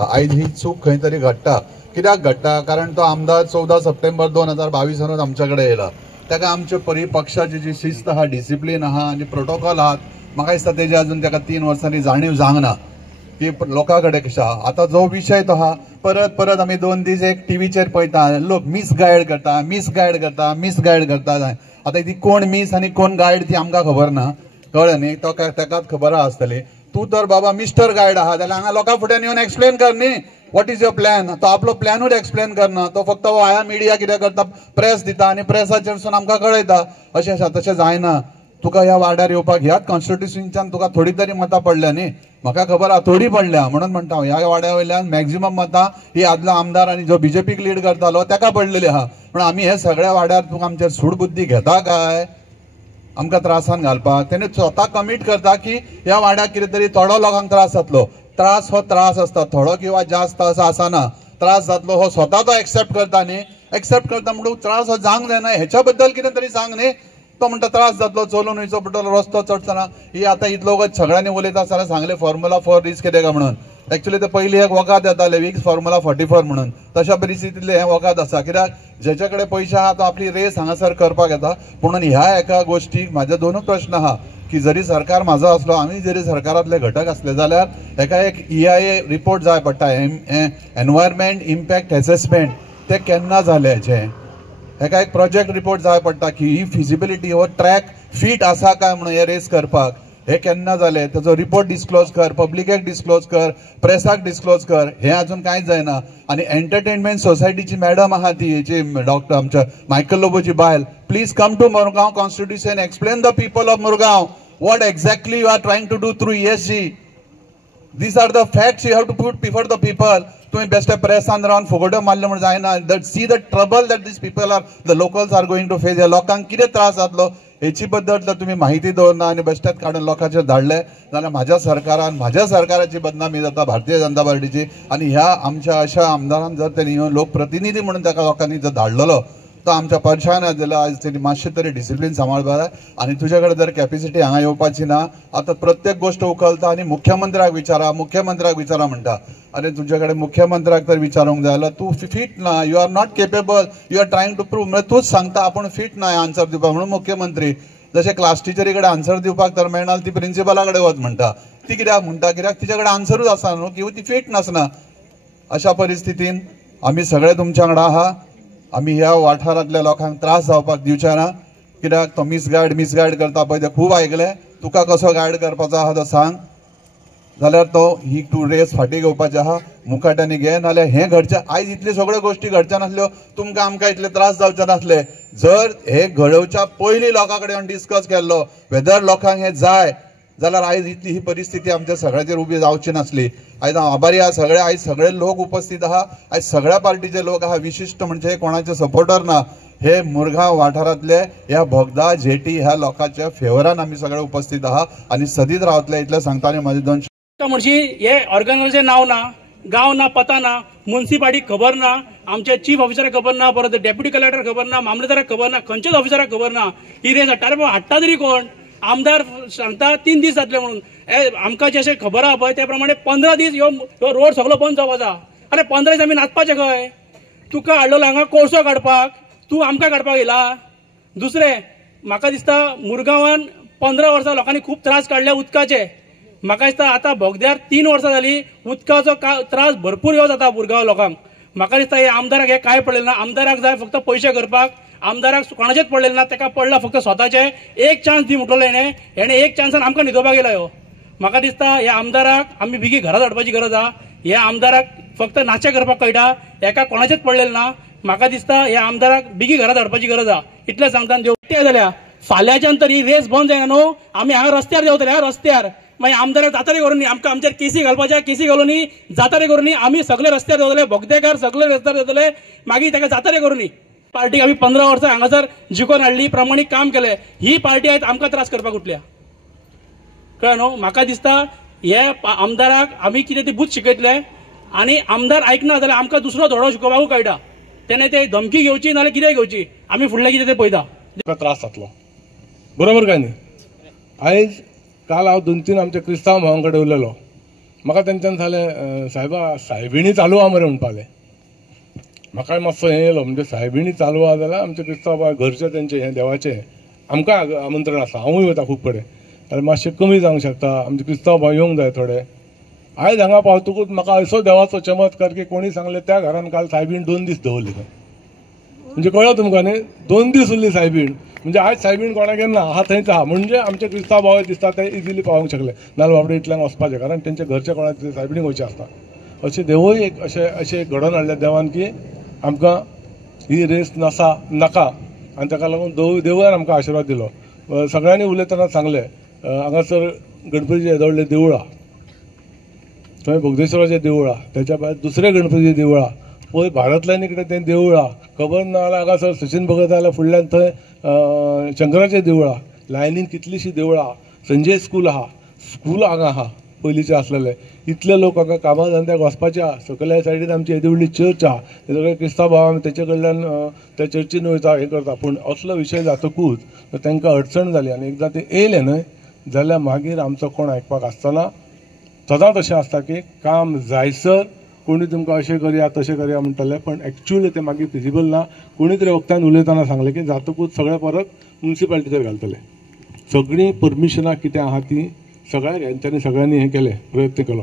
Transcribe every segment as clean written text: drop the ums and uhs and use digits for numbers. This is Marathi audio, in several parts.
जाता। आयज ही चूक खंय तरी घडटा। कित्याक घडटा? कारण तो आमदार 14 सप्टेंबर 2022 आमच्या कडेन येयला। ताका आमचे पक्षाची जी शिस्त आहा, डिसिप्लीन आहा आनी प्रोटोकॉल आहात, म्हाका दिसता तेजी अजून ताका 3 वर्सांनी जाणीव जावंक ना की लोकां कडेन कशें आहा। आतां जो विशय तो आहा, परत परत आमी 2 दीस एक टीव्हीचेर पळयता, लोक मिसगायड करता। आतां ती कोण मिस आनी कोण गायड ती आमकां खबर ना, कळ्ळें न्ही? तो ताकाच खबर आसतली। तू तर बाबा मिस्टर गायड आहा, जाल्यार हांगा लोकां फुड्यान येवन एक्सप्लेन कर न्ही, वॉट इज युअर प्लॅन। तो आपलो प्लॅनूच एक्सप्लेन करना, तो फक्त वाया मिडिया कितें करता, प्रेस दिता आनी प्रेसाचेरसून आमकां कळयता। अशें तशें जायना। तुका ह्या वाड्यार येवपाक ह्याच कॉन्स्टिट्युशनच्यान तुका थोडी तरी मतां पडल्या न्ही, म्हाका खबर आहा थोडी पडल्या। म्हणून म्हणटा हांव, ह्या वाड्या वयल्यान मॅक्झिमम मतां ही आदलो आमदार आनी जो बीजेपीक लीड करतालो ताका पडलेली आहा। पण आमी हे सगळ्या वाड्यार तुका आमचेर सूड बुद्धी घेता काय आमकां त्रासान घालपाक? तेणे स्वता कमीट करता की ह्या वाड्याक कितें तरी थोडो लोकांक त्रास जातलो। त्रास हो त्रास असता, थोडो किंवा जास्त असं आसना। त्रास जातलो हो स्वता तो एक्सेप्ट करता न्ही। एक्सेप्ट करता म्हणून त्रास हो जावंक जायना, हेच्या बद्दल कितें तरी सांग न्ही। तो म्हणटा त्रास जातलो, चलून वयचो पडटलो, रस्तो चडटना। ही आतां इतलो वगत सगळ्यांनी उलयता आसतना सांगले फॉर्म्युला 4 रीच कितें काय म्हणून। एक्चुअली ते पयलीं एक वकाद येताले वीक फॉर्म्युला 44 म्हणून, तशा परिस्थितींतले हे वकाद आसा। कित्याक जेचे कडेन पयशे आहा तो आपली रेस हांगासर करपाक येता। म्हणून ह्या एका गोष्टीक म्हाजे दोनूच प्रश्न आहा की जरी सरकार म्हाजो असलो, आमी जरी सरकारांतले घटक असले जाल्यार हेका एक EIA रिपोर्ट जाय पडटा, एनवायरमेंट इम्पॅक्ट असेसमेंट। ते केन्ना जाले हेचे? हेका एक प्रोजेक्ट रिपोर्ट जाय पडटा की ही फिजिबिलिटी हो ट्रॅक फिट आसा काय म्हणून हे रेस करपाक। हे केन्ना जाले? तेजो रिपोर्ट डिस्क्लोज कर, पब्लिकेक डिस्क्लोज कर, प्रेसाक डिस्क्लोज कर। हे अजून कांयच जायना। आनी एंटरटेनमेंट सोसायटीची मॅडम आहा ती हेची डॉक्टर आमच्या मायकल लोबोची बायल, please come to Murgaon constitution, explain the people of Murgaon what exactly you are trying to do through ESG. These are the facts you have to put before the people. तुम्ही बेश्टे प्रेसान रावन फुगड्यो मारले म्हणून जायना। See the trouble that these people are, the locals are going to face. ह्या लोकांक कितें त्रास जातलो हेची बद्दल जर तुम्ही माहिती दवरना आनी बेश्टेच काडून लोकांचेर धाडले जाल्यार म्हाज्या सरकाराची बदनामी जाता, भारतीय जनता पार्टीची। आनी ह्या आमच्या अशा आमदारांक जर तेणी लोकप्रतिनिधी म्हणून ताका लोकांनी जर धाडलेलो तो आमच्या पक्षान जाल्यार आज तेणी मातशें तरी डिसिप्लीन सांबाळपा जाय। आनी तुजे कडेन जर कॅपेसिटी हांगा येवपाची ना, आतां प्रत्येक गोष्ट उखलता आनी मुख्यमंत्र्याक विचारा म्हणटा। आनी तुजे कडेन मुख्यमंत्र्याक तर विचारूंक जाय जाल्यार तूं फिट ना, you are not capable, you are trying to prove. म्हणजे तूच सांगता आपूण फिट ना आन्सर दिवपाक म्हणून मुख्यमंत्री। जशें क्लास टिचरी कडेन आन्सर दिवपाक तर मेळना, ती प्रिंसिपला कडेन वच म्हणटा। ती कित्याक म्हणटा? कित्याक तिचे कडेन आन्सरूच आसना न्हू, किंवा ती फिट नासना। अशा परिस्थितीन आमी सगळे तुमच्या वांगडा आहा। आमी ह्या वाठारांतल्या लोकांक त्रास जावपाक दिवचे ना। कित्याक तो मिसगायड करता पळय ते खूब आयकले। तुका कसो गायड करपाचो आहा तो सांग, जाल्यार तो ही टू रेस फाटीं घेवपाची आहा, मुखाट्यानी घे। नाल्यार हें घडचें, आयज इतल्यो सगळ्यो गोश्टी घडच्यो नासल्यो, तुमकां आमकां इतले त्रास जावचे नासले जर हे घडोवच्या पयलीं लोकां कडेन डिस्कस केल्लो वेदर लोकांक हे जाय, जाल्यार आयज इतली ही परिस्थिती आमच्या सगळ्याचेर उबी जावची नासली। आयज हांव आभारी आहा आयज सगळे लोक उपस्थित आहा। आयज सगळ्या पार्टीचे लोक आहा, विशिष्ट म्हणजे कोणाचे सपोर्टर ना। हे मुरगांव वाठारांतले ह्या बोगदा जेटी ह्या लोकांच्या फेवरान आमी सगळे उपस्थित आहा आनी सदीत रावतले इतले सांगता। आनी म्हाजे दोन म्हणजे हे ऑर्गनायझेशन नाव ना, गांव ना, पत्ता ना, म्युनिसिपालिटी खबर ना, आमचे चीफ ऑफिसराक खबर ना, परत डेप्युटी कलेक्टर खबर ना, मामलेदाराक खबर ना, खंयच्याच ऑफिसराक खबर ना। ही रेस हाडटा तरी कोण? आमदार सांगता 3 दीस जातले म्हणून। आमकां जशें खबर आहा पळय त्या प्रमाणे 15 दीस ह्यो रोड सगळो बंद जावपाचा। अरे 15 दीस आमी नाचपाचे खंय? तुका हाडलो हांगा कोळसो काडपाक, तूं आमकां काडपाक येयला? दुसरें, म्हाका दिसता मुरगांवान 15 वर्सां लोकांनी खूब त्रास काडले उदकाचे। म्हाका दिसता आतां बोगद्यार 3 वर्सां जाली, उदकाचो त्रास भरपूर ह्यो जाता मुरगांव लोकांक। म्हाका दिसता हे आमदाराक हे काय पडलें ना। आमदाराक जाय फक्त पयशे करपाक, आमदाराक कोणाचेच पडलेले ना, ताका पडला फक्त स्वताचे। एक चान्स दी म्हणटलो हेणे एक चान्सान आमकां न्हिदोवपाक गेला ह्यो। म्हाका दिसता ह्या आमदाराक आमी बेगीन घरा धाडपाची गरज आहा। ह्या आमदाराक फक्त नाचे करपाक कळटा, हेका कोणाचेच पडलेले ना। म्हाका दिसता ह्या आमदाराक बेगीन घरा धाडपाची गरज आहा। इतलें सांगता देव जाल्या फाल्यांच्यान तरी रेस बंद जायना न्हू। आमी हांगा रस्त्यार देंवतले, रस्त्यार मागीर आमदाराक जातारे करून आमकां आमचेर केसी घालपाच्या, केसी घालून जातारे करून आमी सगळे रस्त्यार देंवतले, बोगदेकार सगळे रस्त्यार देंवतले, मागीर ताका जातारे करून। पार्टीक आमी 15 वर्सां हांगासर जिखोवन हाडली, प्रामाणीक काम केलें। ही पार्टी आयज आमकां त्रास करपाक उठल्या, कळ्ळें न्हू? म्हाका दिसता हे आमदाराक आमी कितें ती बूथ शिकयतले आनी आमदार आयकना जाल्यार आमकां दुसरो धडो शिकोवपाकूय कळटा। तेणे ते धमकी घेवची नाल्यार कितें घेवची, आमी फुडलें कितें ते पळयता। त्रास जातलो, बरोबर काय न्ही? आयज काल हांव 2-3 आमच्या क्रिस्तांव भावां कडेन उलयलो। म्हाका तेंच्यान सांगलें सायबा सायबिणी चालू आहा मरे म्हणपाले. म्हाका मातसो हें येयलो म्हणजे सायबिणी चालू आहा जाल्यार आमचे क्रिस्तांव बाय घरचे तेंचे हें देवाचें आमकां आमंत्रण आसा. हांवूय वता खूब कडेन जाल्यार मातशें कमी जावंक शकता. आमचे क्रिस्तांव बाय येवंक जाय थोडे. आयज हांगा पावतकूच म्हाका असो देवाचो चमत्कार की कोणी सांगलें त्या घरान काल सायबीण 2 दीस दवरली थंय. म्हणजे कळ्ळो तुमकां न्ही, 2 दीस उरली सायबीण. म्हणजे आयज सायबीण कोणाक येना आहा थंयच आहा. म्हणजे आमचे क्रिस्तांव भाव दिसता ते इजिली पावोंक शकले. नाल बाबडे इतल्यांक वचपाचें कारण तेंचे घरचे कोणाचे सायबिणीक वयचे आसता. अशें देवूय एक अशें घडोवन हाडलें देवान की आमकां ही रेस नाका आनी ताका लागून देवळान आमकां आशिर्वाद दिलो. सगळ्यांनी उलयतना सांगलें हांगासर गणपतीचें येदोळ्ळें देवूळ आहा, थंय बोगदेश्वराचें देवूळ आहा, त्याच्या भायर दुसरें गणपतीचें देवूळ आहा, पळय भारतल्यानी कडेन तें देवूळ आहा. खबर ना जाल्यार हांगासर सचिन भगत जाल्यार फुडल्यान थंय शंकराचें देवूळ आहा. लायनीन कितलींशीं देवळां आहा. संजय स्कूल आहा, स्कूल हांगा आहा पयलींचें आसलेलें. इतले लोक हांगा कामा धंद्याक वचपाचे आहा. सकयल्या सायडीन आमची येदी व्हडली चर्च आहा. ते सगळे क्रिस्तांव भाव तेचे कडल्यान त्या चर्चीन वयता हें करता. पूण असलो विशय जातकूच तांकां अडचण जाली आनी एकदां ते येयले न्हय जाल्यार मागीर आमचो कोण आयकपाक आसतना. सदांच अशें आसता की काम जायसर कोणी तुमकां अशें करया तशें करया म्हणटले पण एक्चुअली ते मागीर फिजिबल ना. कोणी तरी वक्त्यान उलयतना सांगलें की जातकूच सगळें परत म्युन्सिपालिटीचेर घालतले. सगळीं परमिशनां कितें आहा ती सगळ्यांनी सगळ्यांनी हें केलें, प्रयत्न केलो.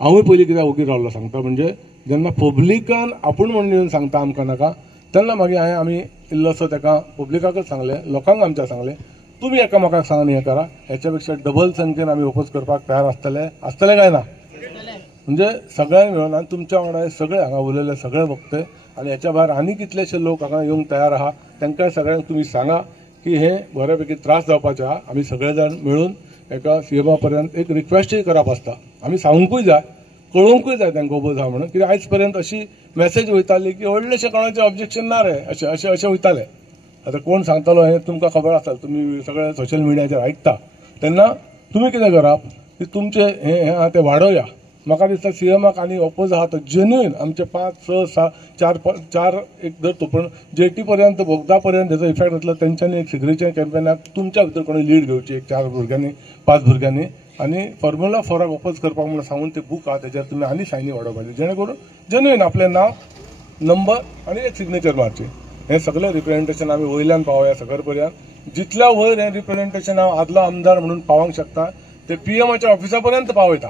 हांवूय पयलीं कित्याक ओगी रावलो सांगता म्हणजे जेन्ना पब्लिकान आपूण म्हणून येवन सांगता आमकां नाका तेन्ना मागीर आमी इल्लोसो ताका पब्लिकाकच सांगलें, लोकांक आमच्या सांगलें तुमी एकामेकाक सांगून हें करा. हेच्या पेक्षा डबल संख्येन आमी ओपोज करपाक तयार आसतले काय ना. म्हणजे सगळ्यांक मेळून आनी तुमच्या वांगडा सगळे हांगा उलयले सगळे वक्ते आनी हेच्या भायर आनी कितलेशे लोक हांगा येवंक तयार आहा तांकांय सगळ्यांक तुमी सांगा की हे बऱ्यापैकी त्रास जावपाचे आहा. आमी सगळे जाण मेळून एका सीएमा पर्यंत एक रिक्वेस्टूय करप आसता. आमी सांगूंकूय जाय, कळोवंकूय जाय तांकां ओपोज आहा म्हणून. कित्याक आयज पर्यंत अशी मॅसेज वयताली की व्हडलेशें कोणाचें ऑब्जेक्शन ना रे अशें वयतालें. आतां कोण सांगतालो हें तुमकां खबर आसा, तुमी सगळे सोशल मिडियाचेर आयकता तेन्ना तुमी कितें करप की तुमचें हें आहा तें वाडोवया. म्हाका दिसता सीएमाक आनी ओपोज आहा तो जेन्युइन आमचे 5, 6, 7, 4 एक धर तूं पूण जेटी पर्यंत बोगदा पर्यंत हेजो इफेक्ट जातलो. तेंच्यांनी एक सिग्नेचर कॅम्पेनाक तुमच्या भितर कोणी लीड घेवची एक 4 भुरग्यांनी 5 भुरग्यांनी आनी फॉर्म्युला फॉराक ओपोज करपाक म्हणून सांगून ते बूक आहा तेजेर तुमी आनी सायनी वाडोवपाची जेणे करून जेन्युइन आपलें नांव नंबर आनी एक सिग्नेचर मारची. हें सगळें रिप्रेझेंटेशन आमी वयल्यान पावया सकयल पर्यंत. जितल्या वयर हें रिप्रेझेंटेशन हांव आदलो आमदार म्हणून पावोंक शकता ते पीएमाच्या ऑफिसा पर्यंत पावयता.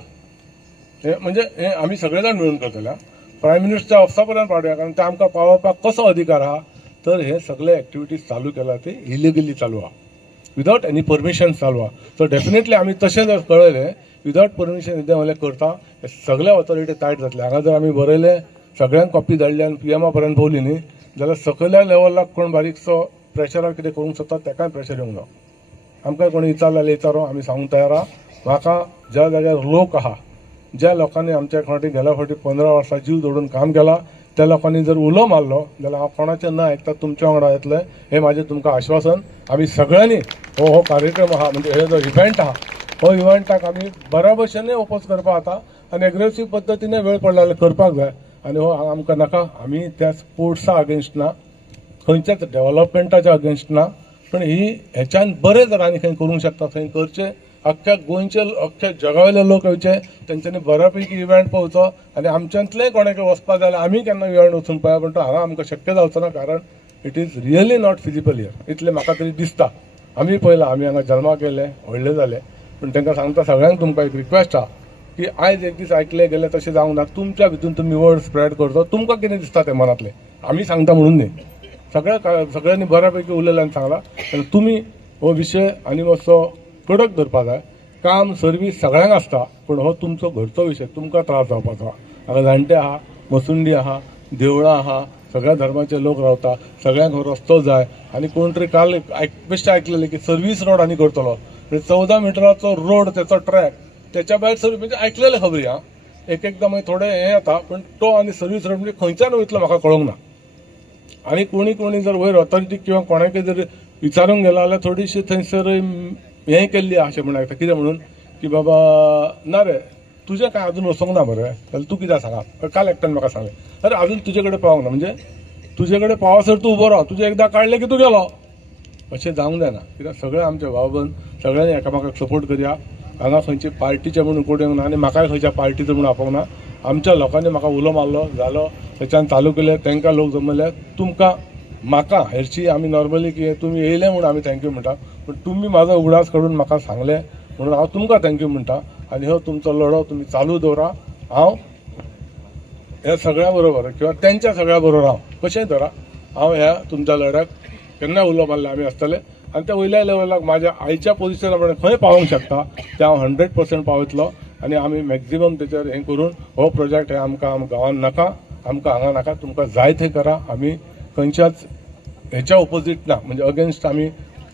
हे म्हणजे हे आमी सगळे जाण मिळून करतले. प्रायम मिनिस्टरच्या ऑफिसा पर्यंत पावया कारण ते आमकां पावोवपाक कसो अधिकार आहा तर हे सगळे एक्टिविटीज चालू केला ते इलिगली चालू आहा, विदाउट एनी परमिशन चालू आहा. सो डेफिनेटली आमी तशें जर कळयलें विदाउट परमिशन इदें वाले करता हे सगळे ऑथॉरिटी टायट जातले. हांगा जर आमी बरयलें सगळ्यांक कॉपी धाडली आनी पीएमा पर्यंत पावली न्ही जाल्यार सकयल्या लेवलाक कोण बारीकसो प्रेशराक कितें करूंक सोदता ताकाय प्रेशर येवंक ना. आमकां कोणी विचारलें विचारो आमी सांगूंक तयार आहा. म्हाका ज्या जाग्यार लोक आहा, ज्या लोकांनी आमच्या फाटी गेल्या फाटी 15 वर्सां जीव दवरून काम केला त्या लोकांनी जर उलो मारलो जाल्यार हांव कोणाचें न आयकता तुमच्या वांगडा येतलें हें म्हाजें तुमकां आश्वासन. आमी सगळ्यांनी हो कार्यक्रम आहा म्हणजे हे जो इव्हेंट आहा हो इव्हेंटाक आमी बऱ्या भशेन ओपोज करपा आता आनी एग्रेसीव पद्दतीन वेळ पडला जाल्यार करपाक जाय. आनी हो आमकां नाका. आमी त्या स्पोर्ट्सा अगेन्स्ट ना, खंयच्याच डेव्हलपमेंटाच्या अगेन्स्ट ना, पण ही हेच्यान बरें जर आनी खंय करूंक शकता थंय करचें. अख्ख्या गोंयचे अख्ख्या जगावयले लोक येवचे तेंच्यांनी बऱ्यापैकी इव्हेंट पळोवचो आनी आमच्यांतलें कोणाक वचपा जाल्यार आमी केन्ना इव्हेंट वचून पळया पण तो हांगा आमकां शक्य जावचो ना कारण it is really not feasible here. इतलें म्हाका तरी दिसता. आमी पळयलां आमी हांगा जल्माक येयले व्हडले जाले पूण तांकां सांगता सगळ्यांक तुमकां एक रिक्वेस्ट आहा की आयज एक दीस आयकले गेले तशें जावंक ना. तुमच्या भितून तुमी वर्ड स्प्रेड करचो. तुमकां कितें दिसता तें मनांतलें आमी सांगता म्हणून न्ही. सगळ्यांनी बऱ्यापैकी उलयल्यान सांगलां तुमी हो विशय आनी मातसो कडक धरपा जाय. काम सर्वीस सगळ्यांक आसता पूण हो तुमचो घरचो विशय तुमकां त्रास जावपाचो. हांगा जाणटे आहा, मसुंडी आहा, देवळां आहा, सगळ्या धर्माचे लोक रावता, सगळ्यांक हो रस्तो जाय. आनी कोण तरी काल बेश्टे आयकलेले की सर्वीस रोड आनी करतलो 14 मिटराचो रोड त्याचो ट्रॅक त्याच्या भायर सर्वीस म्हणजे आयकलेले खबरी हा. एकदां मागीर थोडे हें येता पण तो आनी सर्वीस रोड म्हणजे खंयच्यान वयतलो म्हाका कळोंक ना. आनी कोणी जर वयर ऑथॉरिटी किंवा कोणाकय जर विचारूंक गेलो जाल्यार थोडीशी थंयसर हें केल्ली आहा अशें म्हणून आयकता. कितें म्हणून की बाबा ना रे तुजें कांय अजून वचोंक ना मरे जाल्यार तूं कित्याक सांगा. काल एकट्यान म्हाका सांगलें अरे अजून तुजे कडेन पावोंक ना म्हणजे तुजे कडेन पावसर तूं उबो राव, तुजें एकदां काडलें की तूं गेलो. अशें जावंक जायना. कित्याक सगळे आमचे भाव बंद सगळ्यांनी एकामेकाक सपोर्ट करया हांगा खंयची पार्टीचे म्हणून कोणी ना आनी म्हाकाय खंयच्या पार्टीचो म्हणून आपोवंक ना. आमच्या लोकांनी म्हाका उलो मारलो जालो त्याच्यान चालू केले तांकां लोक जमले तुमकां म्हाका हेरची आमी नॉर्मली की तुमी येयले म्हणून आमी थँक्यू म्हणटा पण तुमी म्हाजो उगडास काडून म्हाका सांगले म्हणून हांव तुमकां थँक्यू म्हणटा आनी हो तुमचो लढो तुमी चालू दवरा. हांव ह्या सगळ्या बरोबर किंवा त्यांच्या सगळ्या बरोबर हांव कशेंय धरा हांव ह्या तुमच्या लढ्याक केन्ना उलो मारले आमी आसतले आनी त्या वयल्या लेवलाक म्हाज्या आयच्या पोजिशना प्रमाणे खंय पावोंक शकता ते हांव 100% पावयतलो आनी आमी मॅक्झिमम तेचेर हें करून हो प्रोजेक्ट हे आमकां गांवांत नाका आमकां हांगा नाका तुमकां जाय थंय करा. आमी खंयच्याच हेच्या ऑपोजीट ना म्हणजे अगेन्स्ट आमी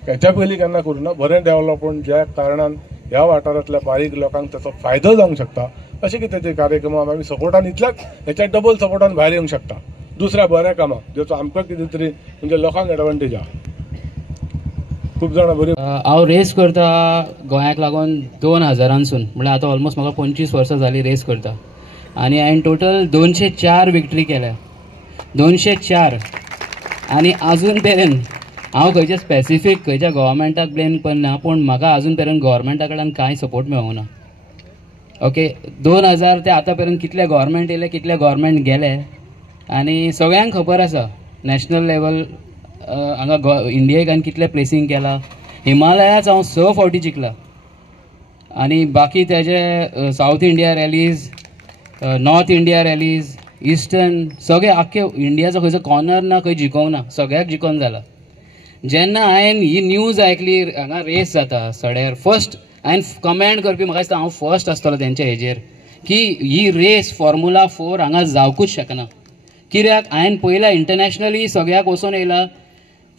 हेच्या पयलीं केन्ना करूं ना. बरें डेव्हलपमेंट ज्या कारणान ह्या वाठारांतल्या बारीक लोकांक त्याचो फायदो जावंक शकता अशें कितें कार्यक्रमाक आमी सपोर्टान इतल्याच हेच्या डबल सपोर्टान भायर येवंक शकता दुसऱ्या बऱ्या कामाक जेचो आमकां कितें तरी म्हणजे लोकांक एडवांटेज आहा. खूब जाणां बरी हांव रेस करता गोंयाक लागून 2000 म्हणजे आतां ऑलमोस्ट म्हाका 25 वर्सां जाली रेस करता आनी हांवें टोटल 204 विक्टरी केल्या 204 आनी आजून पर्यंत हांव खंयच्या स्पेसिफीक खंयच्या गव्हर्मेंटाक ब्लेम करना पूण म्हाका आजून पर्यंत गव्हर्मेंटा कडल्यान कांय सपोर्ट मेळूंक ना. ओके 2000 ते आतां पर्यंत कितले गव्हर्मेंट येयले कितले गव्हर्मेंट गेले आनी सगळ्यांक खबर आसा नॅशनल लेवल हांगा इंडियेक हांवें कितले प्लेसींग केला. हिमालयाच हांव 6 फावटी जिखला आनी बाकी तेजे South India rallies North India rallies eastern सगळे आख्खे इंडियाचो खंयचो कॉर्नर ना खंय जिखोवंक ना सगळ्याक जिखोवन जाला. जेन्ना हांवें ही न्यूज आयकली हांगा रेस जाता सड्यार फर्स्ट हांवें कमेंट करपी म्हाका दिसता हांव फर्स्ट आसतलो तेंच्या हेजेर की ही रेस फॉर्म्युला 4 हांगा जावंकूच शकना. कित्याक हांवें पयला इंटरनॅशनली सगळ्याक वचून येयला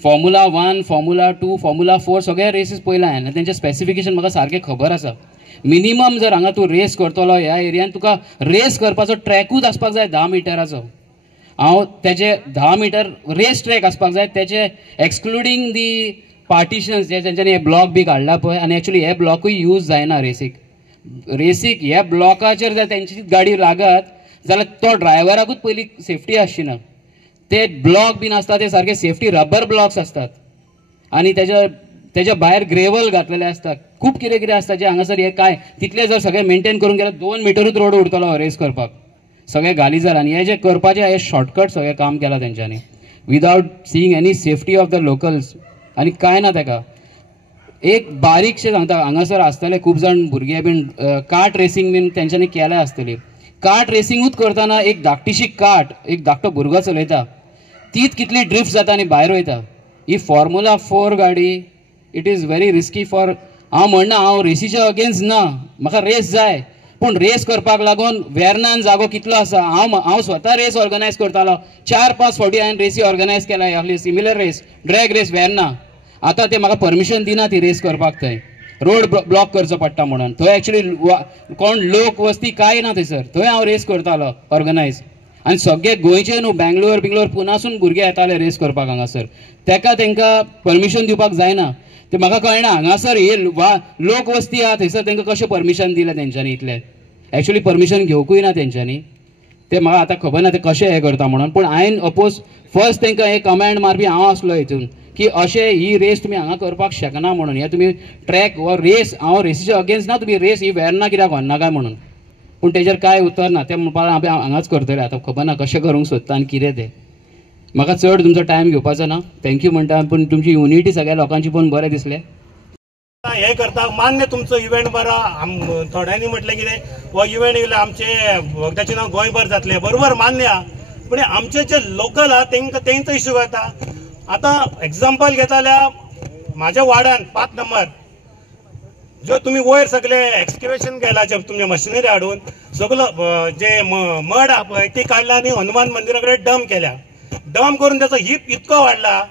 फॉर्म्युला 1 फॉर्म्युला 2 फॉर्म्युला 4 सगळे रेसीस पयला हांवें तेंचे स्पेसिफिकेशन म्हाका सारकें खबर आसा. मिनिमम जर हांगा तूं रेस करतलो ह्या एरियान तुका रेस करपाचो ट्रॅकूच आसपाक जाय 10 मिटराचो. हांव तेजे 10 मिटर रेस ट्रॅक आसपाक जाय तेचे एक्सक्लुडींग दी पार्टिशन्स जे तेंच्यांनी हे ब्लॉक बी काडला पळय आनी एक्चुली हे ब्लॉकूय यूज जायना रेसीक ह्या ब्लॉकाचेर जर तेंची गाडी लागत जाल्यार तो ड्रायव्हराकूच पयली सेफ्टी आसची ना. ते ब्लॉक बीन आसता ते सारखे सेफ्टी रबर ब्लॉक्स असतात आनी तेच्या भायर ग्रेवल घातलेले आसता खूब कितें कितें आसता जे हांगासर हे काय तितले जर सगळे मेंटेन करून गेल्यार 2 मिटरूच रोड उरतलो रेस करपाक सगळे घाली जाल्यार आनी हे जे करपाचे हे शॉर्टकट सगळें काम केलां तेंच्यांनी without seeing any safety of the locals आनी कांय ना ताका. एक बारीकशें सांगता हांगासर आसतले खूब जाण भुरगे बीन कार्ट रेसींग बीन तेंच्यांनी केल्या आसतली. कार्ट रेसींगूच करतना एक धाकटीशी कार्ट एक धाकटो भुरगो चलयता तीच कितली ड्रिफ्ट जाता आनी भायर वयता. ही फॉर्म्युला 4 गाडी it is very risky for. हांव म्हणना हांव रेसीच्या अगेन्स्ट ना म्हाका रेस जाय पूण रेस करपाक लागून वेर्नान जागो कितलो आसा. हांव स्वता रेस ऑर्गनायज करतालो 4-5 फावटी हांवें रेसी ऑर्गनायज केला ahली similar race drag race Verna. आतां ते म्हाका परमिशन दिना ती रेस करपाक थंय रोड ब्लॉक करचो पडटा म्हणून. थंय एक्चुली कोण लोक वस्ती काय ना थंयसर थंय हांव रेस करतालो ऑर्गनायज आनी सगळे गोंयचे न्हू बेंगलोर पुनासून भुरगे येताले रेस करपाक हांगासर तांकां परमिशन दिवपाक जायना. ते म्हाका कळना हांगासर हे लोक वस्ती आहा थंयसर तांकां कशें परमिशन दिलें तेंच्यांनी इतलें एक्चुली परमिशन घेवकूय ना तेंच्यांनी. ते म्हाका आतां खबर ना ते कशें हें करता म्हणून पूण हांवें अपोज फर्स्ट तांकां हे कमेंट मारपी हांव आसलो हितून की अशें ही रेस तुमी हांगा करपाक शकना म्हणून हे तुमी ट्रॅक वो रेस हांव रेसीच्या अगेन्स्ट ना तुमी रेस ही वेर्ना कित्याक व्हरना काय म्हणून. पूण तेजेर कांय उतर ना ते म्हणपाक हांवें हांगाच करतले आतां खबर ना कशें करूंक सोदता आनी कितें तें. म्हाका चड तुमचो टायम घेवपाचो ना थँक्यू म्हणटा पूण तुमची युनिटी सगळ्या लोकांची पळोवन बरें दिसलें. हे करता मान्य तुमचो इव्हेंट बरो थोड्यांनी म्हटलें कितें हो इव्हेंट येयलो आमचे वखदाचें नांव गोंयभर जातलें बरोबर मान्य आहा पूण आमचे जे लोकल आहा तेंचो इश्यू येता. आतां एग्जाम्पल घेता जाल्यार म्हाज्या वार्डान 5 नंबर जो तुम्ही वयर सगळे एक्सकॅव्हेशन केला जे तुमचे मशिनरी हाडून सगळो जे मड आहा पळय ती काडला आनी हनुमान मंदिरा कडेन डंप केल्या. डंप करून त्याचो हीप इतको वाडला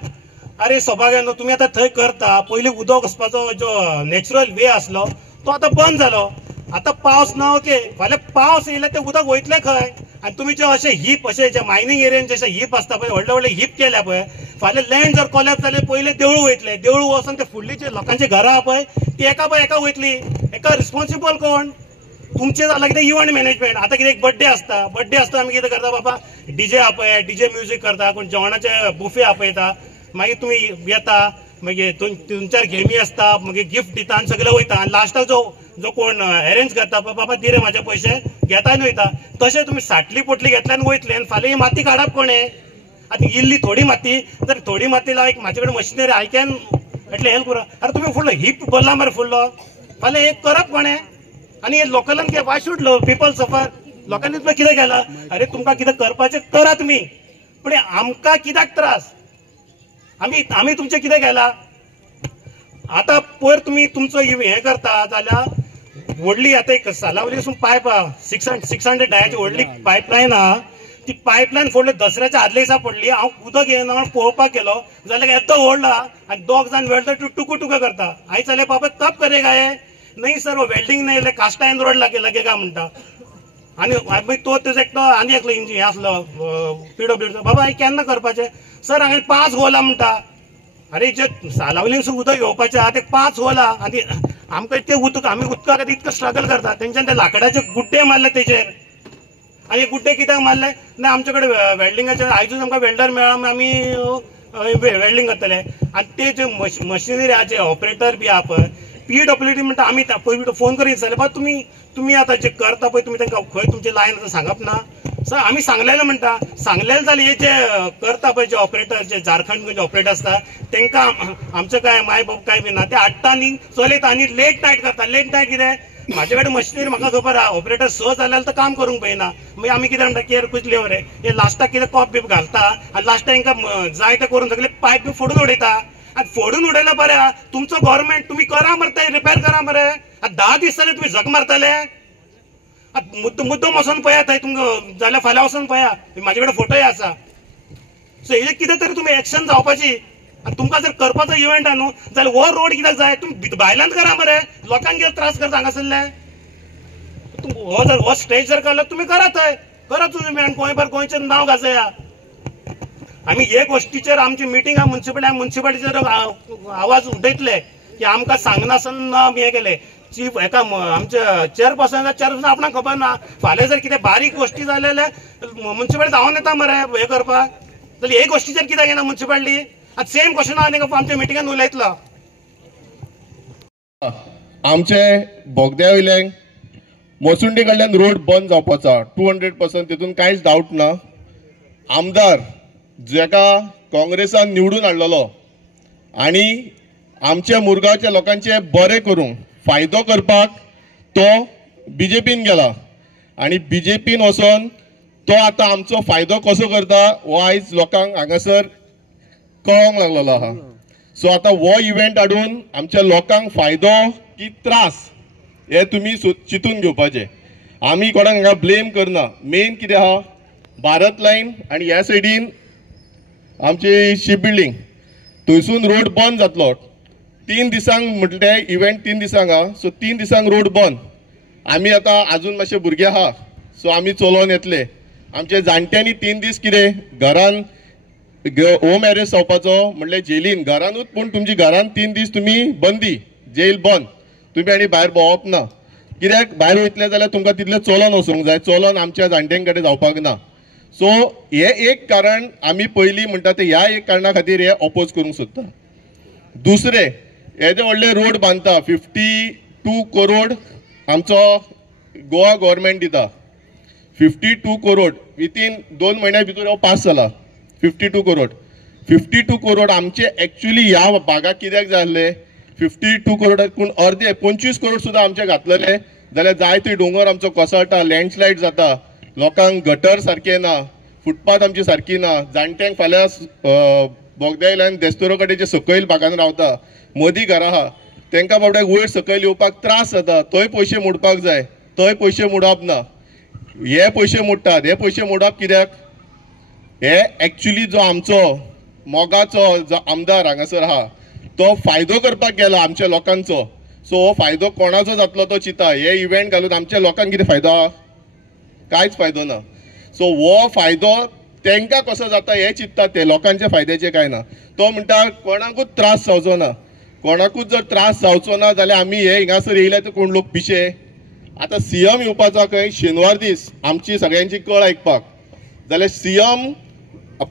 अरे सौभाग्यान तुम्ही आता थंय करता पयलीं उदक वचपाचो जो नॅचरल वे आसलो तो आता बंद जालो. आता पावस ना ओके फाल्यां पावस येयले ते उदक वयतले खंय आनी तुमी जे अशे हीप अशे जे मायनिंग एरियेन जशे हीप आसता पळय व्हडले व्हडले हीप केल्या पळय फाल्यां लँड जर कोलॅप्स जाले पयले देवूळ वयतले देवूळ वचून ते फुडली जे लोकांची घरां आहा पळय ती एका पळय एका वयतली. एका रिस्पॉन्सिबल कोण तुमचे जाला कितें इव्हेंट मॅनेजमेंट. आतां कितें एक बड्डे आसता आमी कितें करता बाबा डीजे आपय डीजे म्युजीक करता कोण जेवणाचे बुफे आपयता मागीर तुमी येता मागीर 3-4 गेमी असता, मागीर गिफ्ट दिता आनी सगळे वयता आनी लास्टाक जो कोण अरेंज करता बाबा दिरे म्हाजे पयशे घेता आनी वयता. तशें तुमी साठली पोटली घेतले आनी वयतले आनी फाल्यां ही माती काडप कोणें? आतां इल्ली थोडी माती, जर थोडी माती लायक म्हाजे कडेन मशिनरी आय कॅन एटले हेल्प करा. अरे तुमी फुडलो हीप भरला मरे फुडलो, फाल्यां एक करप कोणें? आनी हे लोकलांक वाय शूड पीपल सफर? लोकांनी तुमकां कितें केलां? अरे तुमकां कितें करपाचें करा तुमी, पूण आमकां कित्याक त्रास? आमी तुमचें कितें केलां? आतां पयर तुमी तुमचो हें करता जाल्यार व्हडली आतां एक सालावलीसून पायप 600 डायाची व्हडली पायपलायन आहा, ती पायपलायन फोडली दसऱ्याच्या आदल्या दिसा पडली. हांव उदक येना पळोवपाक गेलो जाल्यार येतो ओडला आनी 2 जाण वेल्डर टुकू करता. आई चले बाबा कब करेगा ये? नहीं सर वो वेल्डिंग नहीं ले कास्ट आयरन रोड लगेगा म्हणटा. आनी तो तेजो एकटो आनी एकलो इंजिन हे आसलो PWCचो, बाबा हे केन्ना करपाचें? सर हांगा 5 होलां म्हणटा. अरे जे सालावलीसून उदक घेवपाचें आहा ते 5 होलां आनी आमकां इतकें उदक आमी उदका खातीर इतकं स्ट्रगल करता. तेंच्यान ते लाकडाचे गुड्डे मारले तेजेर. आनी गुड्डे कित्याक मारले? ना आमचे कडेन वेल्डिंगाचे आयजूच आमकां वेल्डर मेळ्ळा, आमी वेल्डिंग करतले. आनी ते जे मशिनरी आहा जे ऑपरेटर बी आहा पळय PWD म्हणटा आमी पयलीं फोन करीत जाल्यार बा तुमी आतां जे करता पळय तुमी तांकां खंय तुमची लायन आतां सांगप ना? सर आमी सांगलेलें म्हणटा. सांगलेलें जाल्यार हे जे करता पळय जे ऑपरेटर जे झारखंड जे ऑपरेटर आसता तांकां आमचें काय माय बाप काय बी ना, ते हाडटा आनी चलयता आनी लेट नायट करता. लेट नायट कितें? म्हाजे कडेन मशिनरी म्हाका खबर आहा, ऑपरेटर स जाल्यार तर काम करूंक पळयना. मागीर आमी कितें म्हणटा केअर कुछ लेव रे, हे लास्टाक कितें कॉप बीप घालता आनी लास्टाक तांकां जाय तें करून सगळे पायप बी फोडून उडयता. आनी फोडून उडयला बरें आहा, तुमचो गव्हर्नमेंट तुमी करा मरे ते रिपेर करा मरे. आतां 10 दीस जाले तुमी झक मारताले. मुद्दम वचून पळया थंय तुमकां जाल्यार फाल्यां वचून पळया, म्हाजे कडेन फोटोय आसा. सो हेजे कितें तरी तुमी एक्शन जावपाची. आनी तुमकां जर करपाचो इव्हेंट आहा न्हू जाल्यार हो रोड कित्याक जाय? तुमी भायल्यान करा मरे, लोकांक कितें त्रास करता हांगासरले? हो स्टेज जर काडलो तुमी करा थंय, करा तुमी आनी गोंयचें नांव गाजया. आमी हे गोश्टीचेर आमची मिटींग म्युन्सिपालिटीचेर आवाज उठयतले की आमकां सांगनासतना हे केले. चीफ हेका आमचे चेअरपर्सन आपणाक खबर ना. फाल्यां जर कितें बारीक गोश्टी जाल्या जाल्यार म्युन्सिपालिटी धांवन येता मरे हे करपाक. जाल्यार हे गोश्टीचेर कित्याक येना म्युन्सिपालिटी? आतां सेम क्वेश्चन हांव तांकां आमच्या मिटिंगान उलयतलो. आमचे बोगद्या वयल्यान मोसुंडी कडल्यान रोड बंद जावपाचो 200%, तितून कांयच डावट ना. आमदार जेका काँग्रेसान निवडून हाडलेलो आनी आमच्या मुरगांवच्या लोकांचे बरें करूंक फायदो करपाक तो BJPन गेला आनी BJPन वचोन तो आतां आमचो फायदो कसो करता हो आयज लोकांक हांगासर कळोंक लागलेलो आहा. सो आतां हो इव्हेंट हाडून आमच्या लोकांक फायदो की त्रास हे तुमी चिंतून घेवपाचे. आमी कोणाक हांगा ब्लेम करना. मेन कितें आहा, भारत लायन आनी ह्या सायडीन आमची शिप बिल्डिंग थंयसून रोड बंद जातलो. 3 दिसांक म्हटले इव्हेंट 3 दिसांक आहा, सो 3 दिसांक रोड बंद. आमी आतां आजून मातशे भुरगे आहा, सो आमी चलोवन येतले. आमचे जाणट्यांनी 3 दीस कितें घरान होम अरेस्ट जावपाचो म्हणल्यार जेलीन घरानूच, पूण तुमची घरान 3 दीस तुमी बंदी, जेल बंद. तुमी आनी भायर भोंवप ना. कित्याक भायर वयतले जाल्यार तुमकां तितलें चलोन वचूंक जाय. चलोन आमच्या जाणट्यां कडेन जावपाक ना. सो हे एक कारण आमी पयलीं म्हणटा ते ह्या एक कारणां खातीर हे ऑपोज करूंक सोदता. दुसरे हे जे व्हडले रोड बांदता 52 करोड आमचो गोवा गव्हर्मेंट दिता. 52 करोड विथीन 2 म्हयन्या भितर हो पास जाला. 52 करोड आमचे एक्चुअली ह्या भागाक कित्याक जाय आसले? 52 करोडाकून अर्दे 25 करोड सुद्दां आमचे घातलेले जाल्यार जायते दोंगर आमचो कोसळटा, लँडस्लायड जाता, लोकांक गटर सारके ना, फुटपाथ आमची सारकी ना, जाणट्यांक फाल्यां बोगद्यायल्यान देस्तोरो कडेचे सकयल भागान रावता, मदीं घरां आहा, तांकां बाबड्याक वयर सकयल येवपाक त्रास जाता. थंय पयशे मोडपाक जाय, थंय पयशे मोडप ना. हे पयशे मोडटात. हे पयशे मोडप कित्याक? हे एक्चुअली जो आमचो मोगाचो जो आमदार हांगासर आहा तो फायदो करपाक गेला आमच्या लोकांचो. सो हो फायदो कोणाचो जातलो तो चिता. हे इव्हेंट घालून आमच्या लोकांक कितें फायदो आहा? कांयच फायदो ना. सो हो फायदो तांकां कसो जाता हे चिंततात ते, लोकांच्या फायद्याचे कांय ना. तो म्हणटा कोणाकूच त्रास जावचो ना. कोणाकूच जर त्रास जावचो ना जाल्यार आमी हे हिंगासर येयले तर कोण लोक पिशे. आतां CM येवपाचो खंय शेनवार दीस आमची सगळ्यांची कळ आयकपाक, जाल्यार CM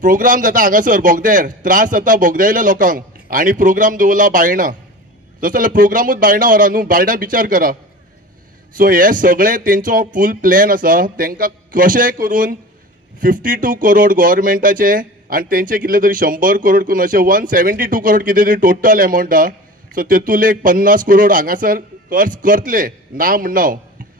प्रोग्राम जाता हांगासर बोगद्यार, त्रास जाता बोगद्यायल्या लोकांक. आणि प्रोग्राम दवरला बायणां, तसो जाल्यार प्रोग्रामूच बायणां व्हरा न्हू, बायणां विचार करा. सो हे सगळे तेंचो फूल प्लॅन आसा. तांकां कशें करून 52 करोड गव्हर्मेंटाचे आनी तेंचे कितले तरी 100 करोड करून अशे 172 करोड कितें तरी टोटल एमावंट आहा. सो तेतून एक 50 करोड हांगासर खर्च करतले ना म्हणना हांव,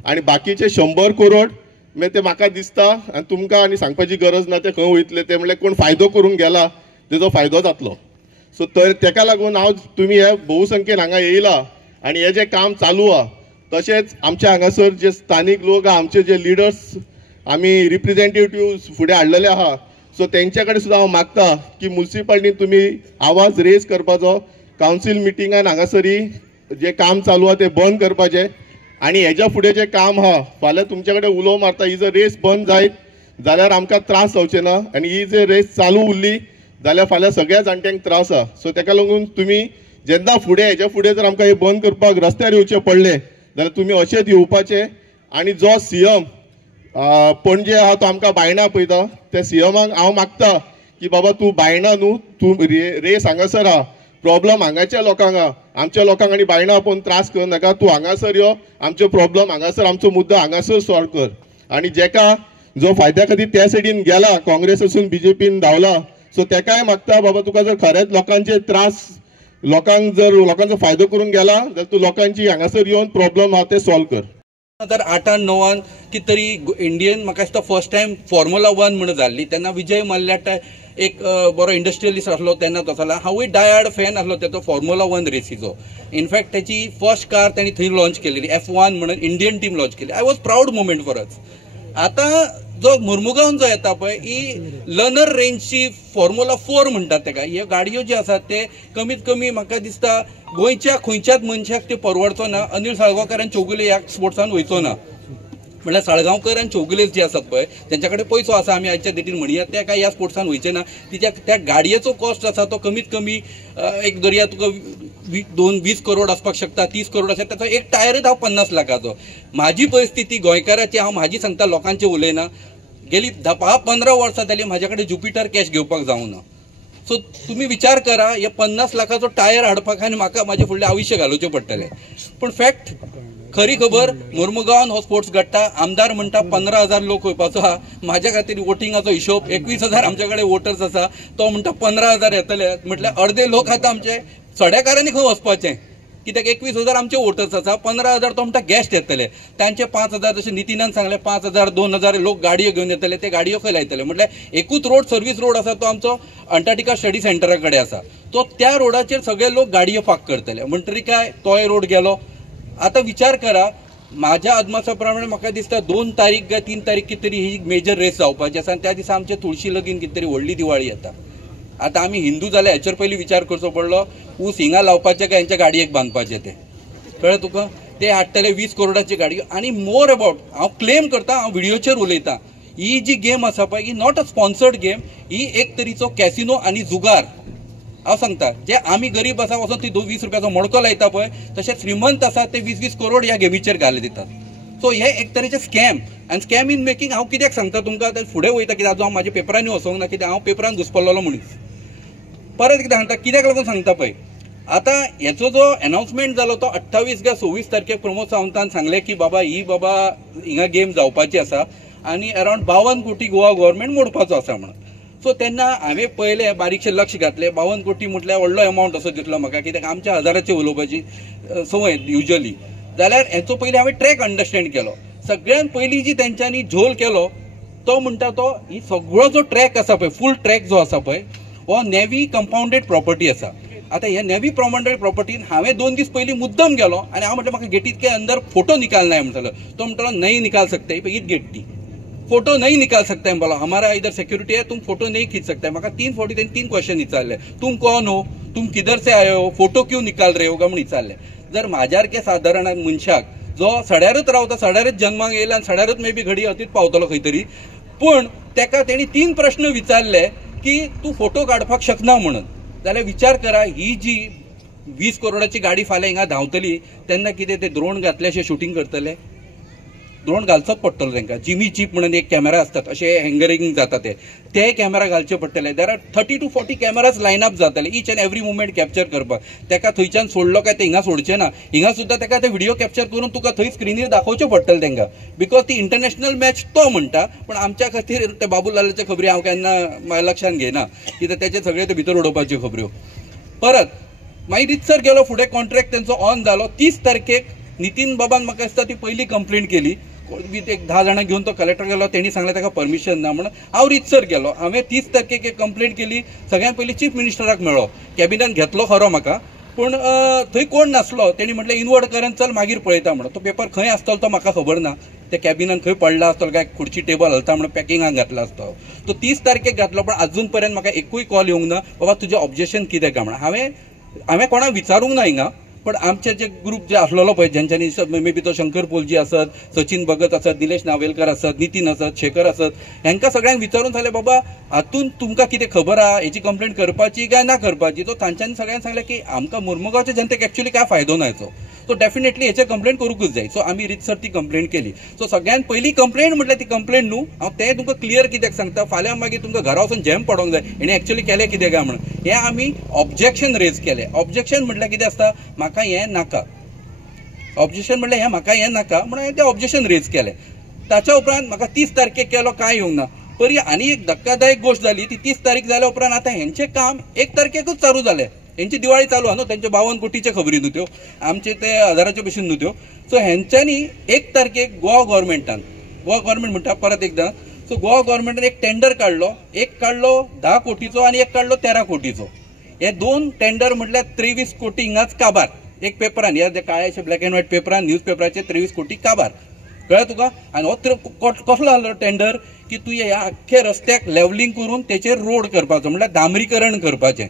आनी बाकीचे 100 करोड मागीर ते म्हाका दिसता आनी तुमकां आनी सांगपाची गरज ना ते खंय वयतले ते म्हणल्यार कोण फायदो करूंक गेला तेजो फायदो जातलो. सो तर तेका लागून हांव तुमी हे भोवसंख्येन हांगा येयला आनी हे जे काम चालू आहा तशेंच आमच्या हांगासर जे स्थानीक लोक आहा, आमचे जे लिडर्स आमी रिप्रेझेंटेटिव्ह फुडें हाडलेले आहा, सो तेंच्या कडेन सुद्दां हांव मागता की म्युनिसिपालिटीन तुमी आवाज रेज करपाचो, कावन्सील मिटिंगान हांगासरी जे काम चालू आहा ते बंद करपाचें आनी हेज्या फुडें जें काम आहा फाल्यां तुमचे कडेन उलोव मारता ही जर रेस बंद जायत जाल्यार आमकां त्रास जावचे ना आनी ही जर रेस चालू उरली जाल्यार फाल्यां सगळ्या जाणट्यांक त्रास आहा. सो ताका लागून तुमी जेन्ना फुडें हेज्या फुडें जर आमकां हे बंद करपाक रस्त्यार येवचे पडले जाल्यार तुमी अशेंच येवपाचे आनी जो सीएम पणजे आहा तो आमकां बायणां पळयता त्या सीएमाक हांव मागता की बाबा तूं बायणां न्हू, तूं रेस हांगासर आहा, प्रॉब्लम हांगाच्या लोकांक आहा, आमच्या लोकांक आनी बायणां पळोवन त्रास कर नाका, तूं हांगासर यो, आमचे प्रॉब्लम हांगासर आमचो मुद्दो हांगासर सॉल्व कर. आनी जेका जो फायद्या खातीर त्या सायडीन गेला काँग्रेस असून बीजेपीन धांवला, सो तेकाय मागता बाबा तुका जर खरेंच लोकांचे त्रास लोकांचो फायदो करून गेला जाल्यार तूं लोकांची हांगासर येवन प्रॉब्लम आहा ते सॉल्व कर. 2008-09 कितें तरी इंडियन म्हाका दिसता फर्स्ट टायम फॉर्म्युला 1 म्हणून जाल्ली तेन्ना विजय मल्ल्या एक बरो इंडस्ट्रियलिस्ट आसलो तेन्ना तो जालो. हांवूय डायहार्ड फॅन आसलो तेचो फॉर्म्युला 1 रेसीचो. इनफॅक्ट त्याची फर्स्ट कार त्यांनी थंय लॉन्च केलेली F1 म्हणून इंडियन टीम लॉन्च केली. I was proud movement for us. आता जो मुर्मुगांवन जो येता पळय ही लर्नर रेंजची फॉर्म्युला 4 म्हणटात तेका. ह्यो गाडयो ज्यो आसात ते कमीत कमी म्हाका दिसता गोंयच्या खंयच्याच मनशाक ते परवडचो ना. अनिल साळगांवकार आनी चौगुले ह्या स्पोर्ट्सान वयचो ना. म्हणल्यार साळगांवकर आनी चौगुले जे आसात पळय तेंच्या कडेन पयसो आसा आमी आयच्या डेटीन म्हणया ते काय ह्या स्पोर्ट्सान वयचे ना. त्या गाडयेचो कॉस्ट आसा तो कमीत कमी एक धरया तुका 20 करोड आसपाक शकता, 30 करोड आसा. ताचो एक टायरच हांव 50 लाखाचो. म्हाजी परिस्थिती गोंयकाराची हांव म्हाजी सांगता लोकांचे उलयना. गेली 10-15 वर्सां जाली म्हाज्या कडेन ज्युपिटर कॅश घेवपाक जावंक ना. सो तुम्ही विचार करा हे 50 लाखाचो टायर हाडपाक आनी म्हाका म्हाजे फुडलें आयुश्य घालुचें पडटलें. पूण फॅक्ट खरी खबर मुर्मुगांवान हो स्पोर्ट्स घडटा. आमदार म्हणटा 15,000 लोक येवपाचो आहा. म्हाज्या खातीर वोटिंगाचो हिशोब 21,000 आमच्या कडेन वोटर्स आसा. तो म्हणटा 15,000 येतले. म्हटल्यार अर्धे लोक आतां आमचे सड्याकारांनी खंय वचपाचें कित्याक 21,000 आमचे वोटर्स आसा. 15,000 तो म्हणटा गेस्ट येतले. तांचे 5,000 जशें नितीनान सांगले 5,000 2,000 लोक गाडयो घेवन येतले. ते गाडयो खंय लायतले. म्हटल्यार एकूच रोड सर्व्हिस रोड आसा तो आमचो अंटार्टिका स्टडी सेंटरा कडेन आसा. तो त्या रोडाचेर सगळे लोक गाडयो पार्क करतले. म्हणटरी काय तोय रोड गेलो. आता विचार करा माझ्या अदमासा प्रमाणे म्हाका दिसता 2 तारीख काय 3 तारीख कितें तरी ही मेजर रेस जावपाची आसा. आनी त्या दिसा आमचे तुळशी लगीन कितें तरी व्हडली दिवाळी येता. आता आमी हिंदू जाल्यार हेचेर पयलीं विचार करचो पडलो ऊस हिंगा लावपाचे काय हेंच्या गाडयेक बांदपाचे ते कळ्ळें तुका. ते हाडटले 20 करोडाची गाडयो. आनी मोर अबाउट हांव क्लेम करता हांव व्हिडिओचेर उलयतां ही जी गेम आसा पळय ही नॉट अ स्पॉन्सर्ड गेम. ही एक तरीचो कॅसिनो आनी जुगार. हांव सांगता जे आमी गरीब आसा वचून ती 20 रुपयाचो मडको लायता पळय तशे श्रीमंत आसा ते 20-20 करोड ह्या गेमीचेर घाले दितात. सो हे एक तरेचे स्कॅम आनी स्कॅम इन मेकिंग. हांव कित्याक सांगता तुमकां ते फुडें वयता कित्याक आजून हांव म्हाज्या पेपरांनी वचोंक ना कित्याक हांव पेपरान घुसपल्लो मनीस. परत एकदां सांगता कित्याक लागून सांगता पळय आता हेचो जो अनाउन्समेंट जालो तो 28 काय 26 तारखेक प्रमोद सावंतान सांगले की बाबा हिंगा गेम जावपाची आसा आनी अरावंड 52 कोटी गोवा गव्हर्मेंट मोडपाचो आसा म्हणून. सो तेन्ना हांवें पयले बारीकशे लक्ष घातले. 52 कोटी म्हटल्यार व्हडलो अमावंट असो दिसलो म्हाका कित्याक आमच्या हजाराचेर उलोवपाची संवय युजली. जाल्यार हेचो पयलीं हांवें ट्रॅक अंडरस्टँड केलो. सगळ्यांत पयलीं जी तेंच्यांनी झोल केलो तो म्हणटा तो ही सगळो जो ट्रॅक आसा पळय फूल ट्रॅक जो आसा पळय हो नेवी कंपाउंडेड प्रॉपर्टी आसा. आता ह्या नेवी कंपाउंडेड प्रॉपर्टीन हांवें 2 दीस पयलीं मुद्दम गेलो आनी हांव म्हटलें म्हाका गेटीत के अंदर फोटो निकालना है म्हणटलो. तो म्हणटलो नहीं निकाल सकता है. ईद गेट्टी फोटो नहीं निकाल सकता है बोला हमारा इधर सिक्योरिटी है तुम फोटो नहीं खींच सकता है. म्हाका 3 फावटी तेणी 3 क्वेश्चन विचारले. तुम कौन हो, तुम किधर से आए हो, फोटो क्यों निकाल रहे हो का म्हणून विचारले. जर म्हाज्यारके सादारण मनशाक जो सड्यारूच रावता सड्यारूच जन्माक येयला आनी सड्यारूच मे बी घडी अतीत पावतलो खंय तरी पूण तेका तेणी 3 प्रश्न विचारले की तू फोटो काडपाक शकना म्हणून. जाल्यार विचार करा ही जी 20 करोडाची गाडी फाल्यां हिंगा धांवतली तेन्ना कितें ते द्रोण घातले अशें शूटिंग करतले. ड्रोन घालचोच पडटलो तांकां. जिमी चीप म्हणून एक कॅमेरा असतात असे हँगरिंग जाता ते कॅमेरा घालचे पडटले. There are 30 to 40 cameras line up जातले each and every movement capture करपाक. ताका थंयच्यान सोडलो काय ते हिंगा सोडचे ना. हिंगा सुद्दां ताका ते व्हिडिओ कॅप्चर करून तुका थंय स्क्रिनीर दाखोवचे पडटले तांकां. बिकॉज ती इंटरनॅशनल मॅच तो म्हणटा, पण आमच्या खातीर ते बाबूलालाचे खबरी हांव केन्ना लक्षांत घेना, कित्याक त्याचे सगळे ते भितर उडोवपाच्यो खबऱ्यो. परत मागीर रितसर गेलो फुडें, कॉन्ट्रॅक्ट त्यांचो ऑन जालो. 30 तारखेक नितीन बाबान म्हाका दिसता ती पहिली कंप्लेंट केली. एक 10 जाणां घेवन तो कलेक्टर गेलो, तेणी सांगलें ताका परमिशन ना म्हणून. हांव रितसर गेलो, हांवें 30 तारखेक एक कंप्लेंट केली. सगळ्यात पयलीं चीफ मिनिस्टराक मेळ्ळो. कॅबिनेट घेतलो खरो म्हाका, पूण थंय कोण नासलो. तेणी म्हटलें इनवर्ड करन चल मागीर पळयता म्हणून. तो पेपर खंय आसतलो तो म्हाका खबर ना. त्या कॅबिनान खंय पडला आसतलो काय खुर्ची टेबल हलता म्हणून पॅकिंगाक घातला आसतो. तो 30 तारखेक घातलो, पण अजून पर्यंत म्हाका एकूय कॉल येवंक ना बाबा तुजें ऑब्जेक्शन कितें काय म्हणून. हांवें कोणाक विचारूंक ना हिंगा, पण आमचे जे ग्रुप जे आसलेलो पळय ज्यांच्यांनी मे बी तो शंकर पोलजी आसत, सचिन भगत आसत, निलेश नावेलकर आसत, नितीन आसत, शेखर आसत, हांकां सगळ्यांक विचारून सांगलें बाबा हातून तुमकां कितें खबर आहा, हेची कंप्लेंट करपाची काय ना करपाची. तो तांच्यांनी सगळ्यांक सांगलें की आमकां मुर्मुगांवच्या जनतेक एक्चुअली काय फायदो ना हेचो. सो डेफिनेटली हेचेर कंप्लेंट करूंकच जाय. सो आमी रितसर ती कंप्लेंट केली. सो सगळ्यात पयली कंप्लेंट म्हटल्यार ती कंप्लेंट न्हू, हांव तें तुमकां क्लियर कित्याक सांगता. फाल्यां मागीर तुमकां घरा वचून जॅम पडोंक जाय हेणें एक्चुअली केलें कितें काय म्हणून. हें आमी ऑब्जेक्शन रेज केलें. ऑब्जेक्शन म्हटल्यार कितें आसता, म्हाका हें नाका. ऑब्जेक्शन म्हटल्यार हें म्हाका हें नाका म्हणून हांवें तें ऑब्जेक्शन रेज केलें. ताच्या उपरांत म्हाका 30 तारखेक केलो काय येवंक ना. परी आनी एक धक्कादायक गोश्ट जाली. ती 30 तारीख जाल्या उपरांत आतां हेंचें काम 1 तारखेकूच चालू जालें. हेंची दिवाळी चालू आहा न्हू, तेंचे 52 कोटीचे खबरी न्हू त्यो, आमचे ते हजाराच्यो भशेन न्हू त्यो. सो हेंच्यांनी 1 तारखेक गोवा गव्हर्मेंट म्हणटा परत एकदां. सो गोवा गव्हर्मेंटान एक टेंडर काडलो. एक काडलो 10 कोटीचो आनी एक काडलो 13 कोटीचो. हे 2 टेंडर म्हटल्यार 23 कोटी हिंगाच काबार. एक पेपरान ह्या काळ्याच्या ब्लॅक अँड व्हाईट पेपरान न्यूज पेपराचेर 23 कोटी काबार. कळ्ळें तुका. आनी हो कसलो आसलो टेंडर की तुवें ह्या आख्खे रस्त्याक लेवलिंग करून तेचेर रोड करपाचो, म्हटल्यार डांबरीकरण करपाचें.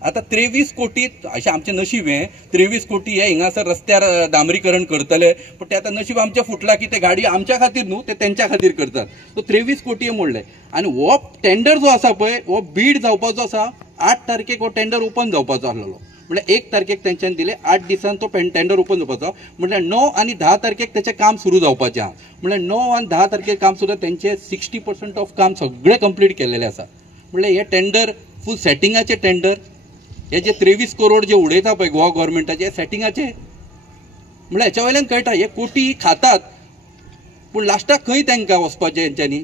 आता 23 कोटी अशें आमचें नशीब हें. 23 कोटी हे हिंगासर रस्त्यार डांबरीकरण करतले, पण ते आतां नशीब आमचें फुटलां की ते गाडी आमच्या खातीर न्हू, ते तेंच्या खातीर करतात. सो 23 कोटी मोडले. आनी हो टेंडर जो आसा पळय हो बीड जावपाचो आसा. 8 तारखेक हो टेंडर ओपन जावपाचो आसलेलो. म्हटल्यार 1 तारखेक तेंच्यांनी दिले, 8 दिसान तो टेंडर ओपन जावपाचो. म्हटल्यार 9 आनी 10 तारखेक तेचें काम सुरू जावपाचें आहा. म्हटल्यार 9 आनी 10 तारखेक काम सुरू तेंचे 60% ऑफ काम सगळें कंप्लीट केलेलें आसा. म्हटल्यार हे टेंडर फूल सेटिंगाचें टेंडर. हे जे 23 करोड जे उडयता पळय गोवा गव्हर्मेंटाचे सेटिंगाचे, म्हळ्यार हेच्या वयल्यान कळटा हे कोटी खातात, पूण लास्टाक खंय तांकां वचपाचें हेंच्यांनी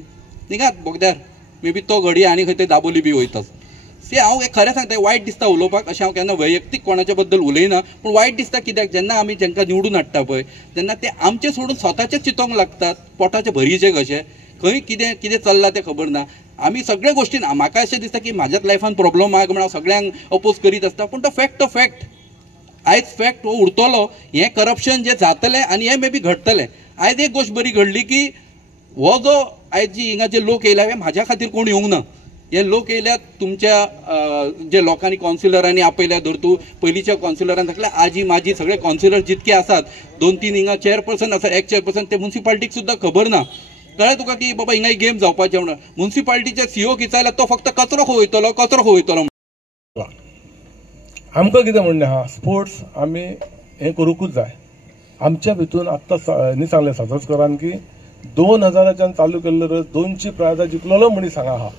निघात बोगद्यार. मे बी तो घडी आनी खंय ते दाबोली बी वयताच. हांव खरें सांगता वायट दिसता उलोवपाक. अशें हांव केन्ना वैयक्तीक कोणाच्या बद्दल उलयना, पूण वायट दिसता कित्याक जेन्ना आमी जेंकां निवडून हाडटा पळय तेन्ना ते आमचें सोडून स्वताचें चिंतोंक लागतात. पोटाचे भरीचे कशें खंय कितें चल्लां तें खबर ना. आमी सगळे गोश्टीन म्हाका अशें दिसता की म्हाज्याच लायफान प्रॉब्लम आहा म्हणून हांव सगळ्यांक अपोज करीत आसता, पूण तो फॅक्ट आयज फॅक्ट हो उरतलो. हें करप्शन जें जातलें आनी हें मे बी घडटलें. आयज एक गोश्ट बरी घडली की हो जो आयज जी हिंगा जे लोक येयल्या हे म्हाज्या खातीर कोण येवंक ना. हे लोक येयल्यात तुमच्या जे लोकांनी कॉन्सिलरांनी आपयल्या धर तूं पयलींच्या कॉन्सिलरान सांगलें आजी माजी सगळे कॉन्सिलर जितके आसात 2-3 हिंगा चेअरपर्सन आसात. एक चेअरपर्सन ते म्युन्सिपाल्टीक सुद्दां खबर ना. कळ्ळें तुका की बाबा हिंगा गेम जावपाचें म्हणून. म्युन्सिपाल्टीचे सीओ विचारल्यार तो फक्त कचरो खवयतलो. आमकां कितें म्हणणें आहा, स्पोर्ट्स आमी हें करूंकूच जाय. आमच्या भितून आत्तां सांगलें सातोचकरान की 2000च्यान चालू केल्लो रस 200 प्रायजां जिखलेलो मनीस हांगा आहा.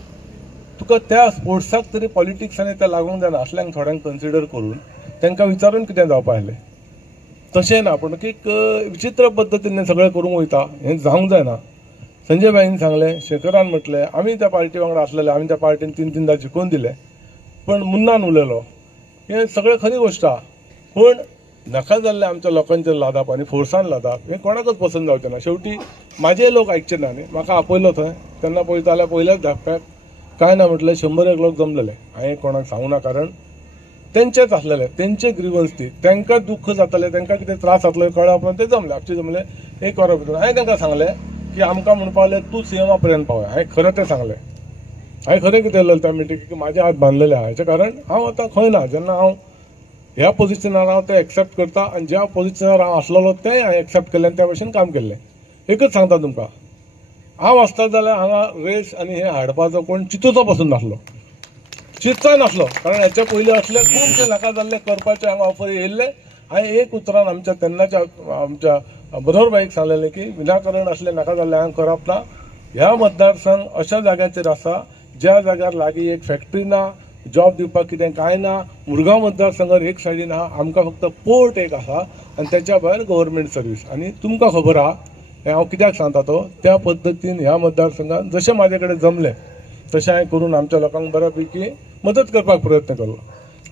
तुका त्या स्पोर्ट्साक तरी पॉलिटिक्सांनी ते लागूंक जायना. असल्यांक थोड्यांक कन्सिडर करून तांकां विचारून कितें जावपा आसलें. तशें ना, पूण एक विचित्र पद्दतीन सगळें करूंक वयता. हें जावंक जायना. संजय बाईन सांगलें, शेखरान म्हटलें आमी त्या पार्टी वांगडा आसलेले, आमी त्या पार्टीन 3-3दा जिखून दिले, पण मुन्नान उलयलो. हें सगळें खरी गोश्ट आहा. पूण नाका जाल्लें आमच्या लोकांचेर लादप आनी फोर्सान लादप हें कोणाकच पसंद जावचें ना. शेवटी म्हाजे लोक आयकचे ना न्ही. म्हाका आपयलो थंय तेन्ना पळयता जाल्यार पयल्याच धाकट्याक काय ना म्हटलें 100 लोक जमलेले. हांवें कोणाक सांगूं ना, कारण तेंचेच आसलेले, तेंचे ग्रिवन्स ती, तांकां दुख्ख जातालें, तांकां कितें त्रास जातलो कळ्ळा उपरांत ते जमले. आपचे जमले 1 वरा भितर. हांवें तांकां सांगलें की आमकां म्हणपा लागलें तूं सीएमा पर्यंत पावय. हांवें खरें तें सांगलें. हांवें खरें कितें उलयलें त्या मिटींग की म्हाजे हात बांदलेले आहा. हेचें कारण हांव आतां खंय ना. जेन्ना हांव ह्या पोझिशनार हांव तें एक्सेप्ट करता आनी ज्या पोझिशनार हांव आसलेलो तें हांवें एक्सेप्ट केलें आनी त्या भशेन काम केल्लें. एकच सांगता तुमकां, हांव आसता जाल्यार हांगा रेस आनी हें हाडपाचो कोण चिंतूचो पासून नासलो. चिंतचोय नासलो. कारण हेच्या पयलीं असले खुबशे नाका जाल्ले करपाचे हांगा ऑफर येयल्ले. हांवें एक उतरान आमच्या तेन्नाच्या आमच्या मनोहरबाईक सांगलेलें की विनाकारण असले नाका जाल्ले हांगा करप ना. ह्या मतदारसंघ अशा जाग्याचेर आसा ज्या जाग्यार लागीं एक फॅक्टरी ना, जॉब दिवपाक कितें कांय ना. मुरगांव मतदारसंघार एक सायडीन आहा, आमकां फक्त पोर्ट एक आसा आनी त्याच्या भायर गव्हर्मेंट सर्वीस. आनी तुमकां खबर आहा हें हांव कित्याक सांगता तो, त्या पद्दतीन ह्या मतदारसंघात जशें म्हाजे कडेन जमलें तशें हांवें करून आमच्या लोकांक बऱ्यापैकी मदत करपाक प्रयत्न केलो.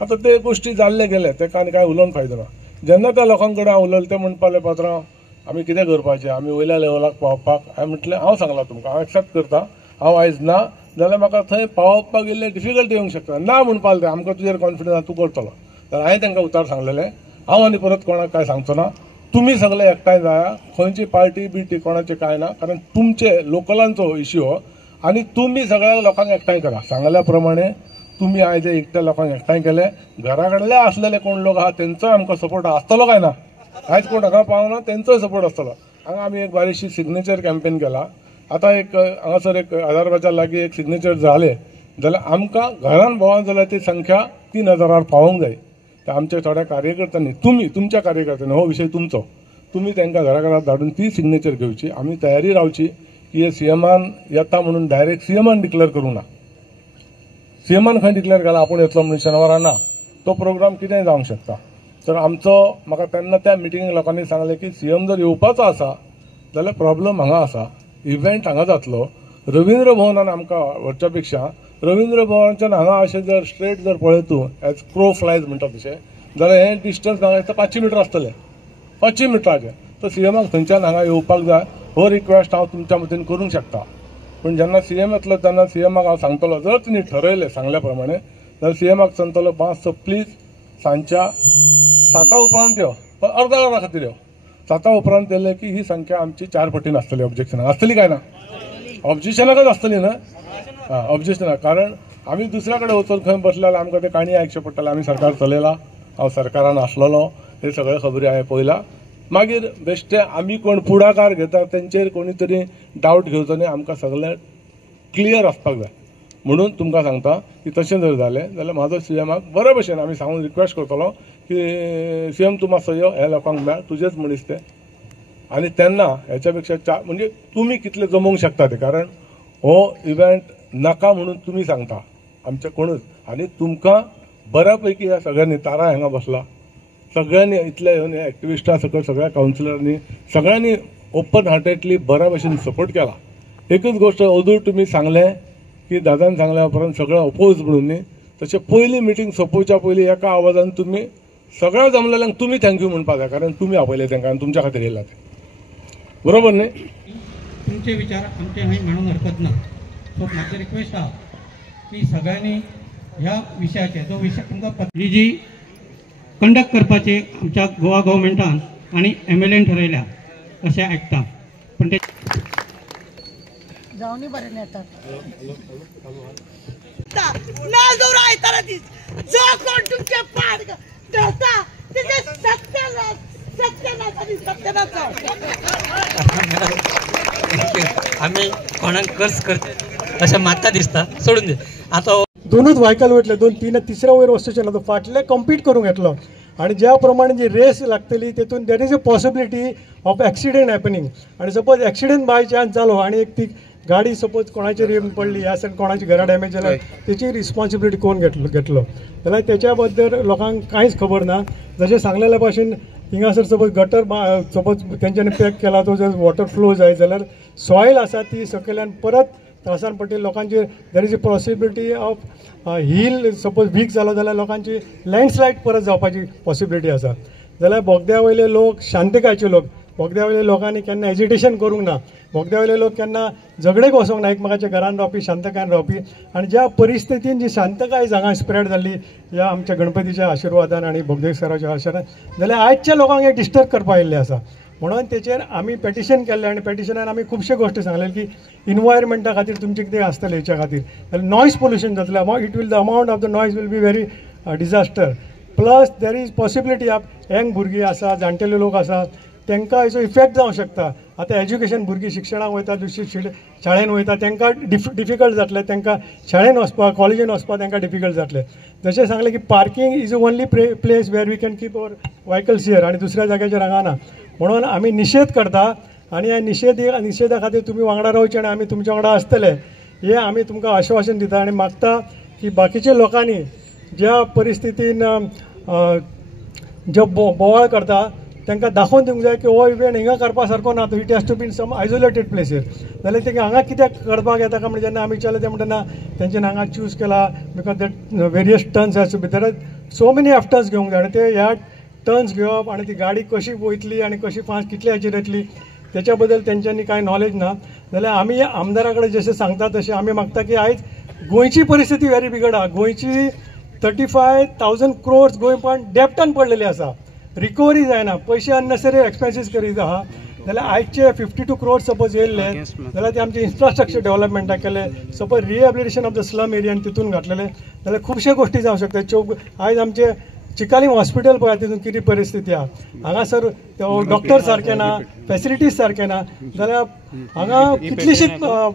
आतां ते गोश्टी जाल्ले गेले, तेका आनी कांय उलोवन फायदो ना. जेन्ना त्या लोकां कडेन हांव उलयलें ते म्हणपाले पात्रांव आमी कितें करपाचें, आमी वयल्या लेवलाक पावपाक. हांवें म्हटलें हांव सांगलां तुमकां, हांव एक्सेप्ट करता, हांव आयज ना जाल्यार म्हाका थंय पावपाक इल्ले डिफिकल्टी येवंक शकता. ना म्हणपाक ते आमकां तुजेर कॉन्फिडन्स तूं करतलो. जाल्यार हांवें तांकां उतर सांगलेलें हांव आनी परत कोणाक काय सांगचो ना. तुमी सगळे एकठांय जाया, खंयची पार्टी बिटी कोणाचें कांय ना, कारण तुमचे लोकलांचो इश्यू हो आनी तुमी सगळ्या लोकांक एकठांय करा. सांगल्या प्रमाणे तुमी आयज एकट्या लोकांक एकठांय केले. घरा कडले आसलेले कोण लोक आहा तेंचोय आमकां सपोर्ट आसतलो काय ना, आयज कोण हांगा पावना तेंचोय सपोर्ट आसतलो. हांगा आमी एक बारीकशी सिग्नेचर कॅम्पेन केला. आतां एक हांगासर एक 1000 लागीं एक सिग्नेचर जाले जाल्यार आमकां घरान भोंवोन जाल्यार ती संख्या 3000 पावोंक जाय. तर आमच्या थोड्या कार्यकर्त्यांनी, तुम्ही तुमच्या कार्यकर्त्यांनी, हो विशय तुमचो, तुम्ही तांकां घरा धाडून ती सिग्नेचर घेवची. आमी तयारी रावची की हे सीएमान येता म्हणून डायरेक्ट सीएमान डिक्लेअर करूं ना. सीएमान खंय डिक्लेअर केला आपूण येतलो म्हणून शेनवारा ना, तो प्रोग्राम कितेंय जावंक शकता. तर आमचो म्हाका तेन्ना त्या मिटिंगेक लोकांनी सांगलें की सीएम जर येवपाचो आसा जाल्यार प्रॉब्लम हांगा आसा, इव्हेंट हांगा जातलो. रवींद्र भवनान आमकां व्हरच्या पेक्षा रवींद्र भवनाच्यान हांगा अशें जर स्ट्रेट जर पळय तूं एज क्रो फ्लायज म्हणटा तशें, जाल्यार हें डिस्टन्स हांगा 500 मिटर आसतलें, 500 मिटराचें. तर सीएमाक थंयच्यान हांगा येवपाक जाय. हो रिक्वेस्ट हांव तुमच्या मतीन करूंक शकता. पूण जेन्ना सीएम येतलो तेन्ना सीएमाक हांव सांगतलो, जर तिणी ठरयलें सांगल्या प्रमाणे जाल्यार सीएमाक सांगतलो मातसो प्लीज सांजच्या 7 उपरांत यो, पण अर्धा वरा खातीर यो. 7 उपरांत येयलें की ही संख्या आमची 4 पटीन आसतली. ऑब्जेक्शनाक आसतली काय ना? ऑब्जेक्शनाकच आसतली ना. ऑब्जेक्शनाक, कारण आमी दुसऱ्या कडेन वचून खंय बसल्यार आमकां ते काणी आयकचें पडटलें. आमी सरकार चलयला, हांव सरकारान आसलोलो, हे सगळे खबरी हांवें पळयला. मागीर बेश्टे आमी कोण फुडाकार घेतात तेंचेर कोणी तरी डावट घेवचो न्ही. आमकां सगळें क्लियर आसपाक जाय. म्हणून तुमकां सांगता की तशें जर जालें जाल्यार म्हाजो सीएमाक बरे भशेन आमी सांगून रिक्वेस्ट करतलो की सीएम तूं मातसो यो, हे लोकांक मेळ, तुजेच मनीस ते. आनी तेन्ना हेच्या पेक्षा म्हणजे तुमी कितले जमोवंक शकता ते, कारण हो इव्हेंट नाका म्हणून तुमी सांगता आमचे कोणूच. आनी तुमकां बऱ्यापैकी ह्या सगळ्यांनी तारा हांगा बसला, सगळ्यांनी इतले येवन एक्टिविस्टां सकट सगळ्या कावन्सिलरांनी सगळ्यांनी ओपन हार्टेडली बऱ्या भशेन सपोर्ट केला. एकच गोष्ट अदूर तुमी सांगलें की दादान सांगल्या उपरांत सगळें अपोज म्हणून न्ही, तशें पयली मिटींग सोंपोवच्या पयलीं एका आवाजान तुमी सगळ्या जमलेल्यांक तुमी थँक्यू म्हणपाक जाय, कारण तुमी आपयले तांकां आनी तुमच्या खातीर येयला ते. बरोबर न्ही? तुमचे विचार आमचे हांवें म्हणूंक हरकत ना. सो म्हाजी रिक्वेस्ट आहा की सगळ्यांनी ह्या विशयाचेर जो विशय तुमकां ही जी कंडक्ट करपाची आमच्या गोवा गव्हर्मेंटान आनी एमएलएन ठरयल्या अशें आयकता, पण ते जावनी बरें येतात जो कोण तुमचे पाड ठेवता तेचे सत्यानाश आम्ही कोणाक कर्ज करता अशें म्हाका दिसता. सोडून दे आतां दोनूच व्हायकल वयतले, 2-3 तिसऱ्या वयर वचचें ना, फाटले कम्पीट करूंक येतलो. आणि ज्या प्रमाणे जी रेस लागतली तेतून देर is a possibility of accident happening. आणि सपोज एक्सिडेंट बाय चान्स जालो आणि एक ती गाडी सपोज कोणाचेर येवन पडली ह्या सायड कोणाची घरा डॅमेज जाल्यार तेची रिस्पॉन्सिबिलिटी कोण घेतलो जाल्यार त्याच्या बद्दल लोकांक कांयच खबर ना. जशें सांगलेल्या भाशेन हिंगासर सपोज गटर सपोज तेंच्यांनी पॅक केला, तो जर वॉटर फ्लो जाय जाल्यार सॉयल आसा ती सकयल्यान परत त्रासान पडटली लोकांची. There is a possibility of hill suppose weak जालो जाल्यार लोकांची लँडस्लायड परत जावपाची पॉसिबिलिटी आसा. जाल्यार बोगद्या वयले लोक शांतकायचे लोक, बोगद्या वयल्या लोकांनी केन्ना एजिटेशन करूंक ना, बोगद्या वयले लोक केन्ना झगडेक वचोंक ना, एकमेकाच्या घरान रावपी शांतकायेन रावपी. आणि ज्या परिस्थितीन जी शांतकाय हांगा स्प्रेड जाल्ली ह्या आमच्या गणपतीच्या आशिर्वादान आणि बोगदेश्वराच्या आशिर्वादान, जाल्यार आयच्या लोकांक हे डिस्टर्ब करपाक येयल्ले आसा. म्हणून तेचेर आमी पेटिशन केल्लें आणि पेटिशनान आमी खुबशे गोश्टी सांगले की इन्वायरमेंटा खातीर तुमचे कितें आसतलें हेच्या खातीर, जाल्यार नॉयज पोल्युशन जातलें, it will the amount of the noise will be very disaster. Plus there is possibility of young भुरगीं आसा, जाणटेले लोक आसा, तांकां हेचो इफेक्ट जावंक शकता. आतां एज्युकेशन भुरगीं शिक्षणाक वयता, दुसरी शाळेन वयता, तांकां डिफिकल्ट जातलें, तांकां शाळेन वचपाक, कॉलेजीन वचपाक तांकां डिफिकल्ट जातलें. जशें सांगलें की parking is only place where we can keep our vehicles here, आनी दुसऱ्या जाग्याचेर हांगा. म्हणून आमी निशेध करता आनी ह्या निशेधा खातीर तुमी वांगडा रावचे आनी आमी तुमच्या वांगडा आसतले हें आमी तुमकां आश्वासन दिता. आनी मागता की बाकीच्या लोकांनी ज्या परिस्थितीन जो बोवाळ करता तांकां दाखोवन दिवंक जाय की हो इव्हेंट हिंगा करपा सारको ना, it has to be in some isolated प्लेसीर. जाल्यार तेंकां हांगा कित्याक करपाक येता काय म्हणजे जेन्ना आमी विचारलें तें म्हणटा ना तेंच्यानी हांगा चूज केला because that various turns has to be, there are so many of turns घेवंक जाय. आनी ते ह्या टर्न्स घेवप आनी ती गाडी कशी वयतली आनी कशी फास्ट कितल्या हाचेर येतली त्याच्या बद्दल तेंच्यांनी कांय नॉलेज ना. जाल्यार आमी आमदारा कडेन जशें सांगता तशें आमी मागता की आयज गोंयची परिस्थिती व्हेरी बिगड आहा. गोंयची 35,000 crores गोंयपण डेप्टान पडलेली आसा, रिकवरी जायना, पयशे अननेसरी एक्सपेन्सीस करीत आहा. जाल्यार आयजचे 52 crores सपोज येयल्ले जाल्यार ते आमचे इन्फ्रास्ट्रक्चर डेव्हलपमेंटाक केले, suppose rehabilitation of the slum एरियान तितून घातलेले जाल्यार खुबशे गोश्टी जावंक शकतात. आयज आमचे चिकालीम हॉस्पिटल पळय तितून कितें परिस्थिती आहा, हांगासर डॉक्टर सारके ना, फॅसिलिटीज सारके ना, जाल्यार हांगा कितलीशीच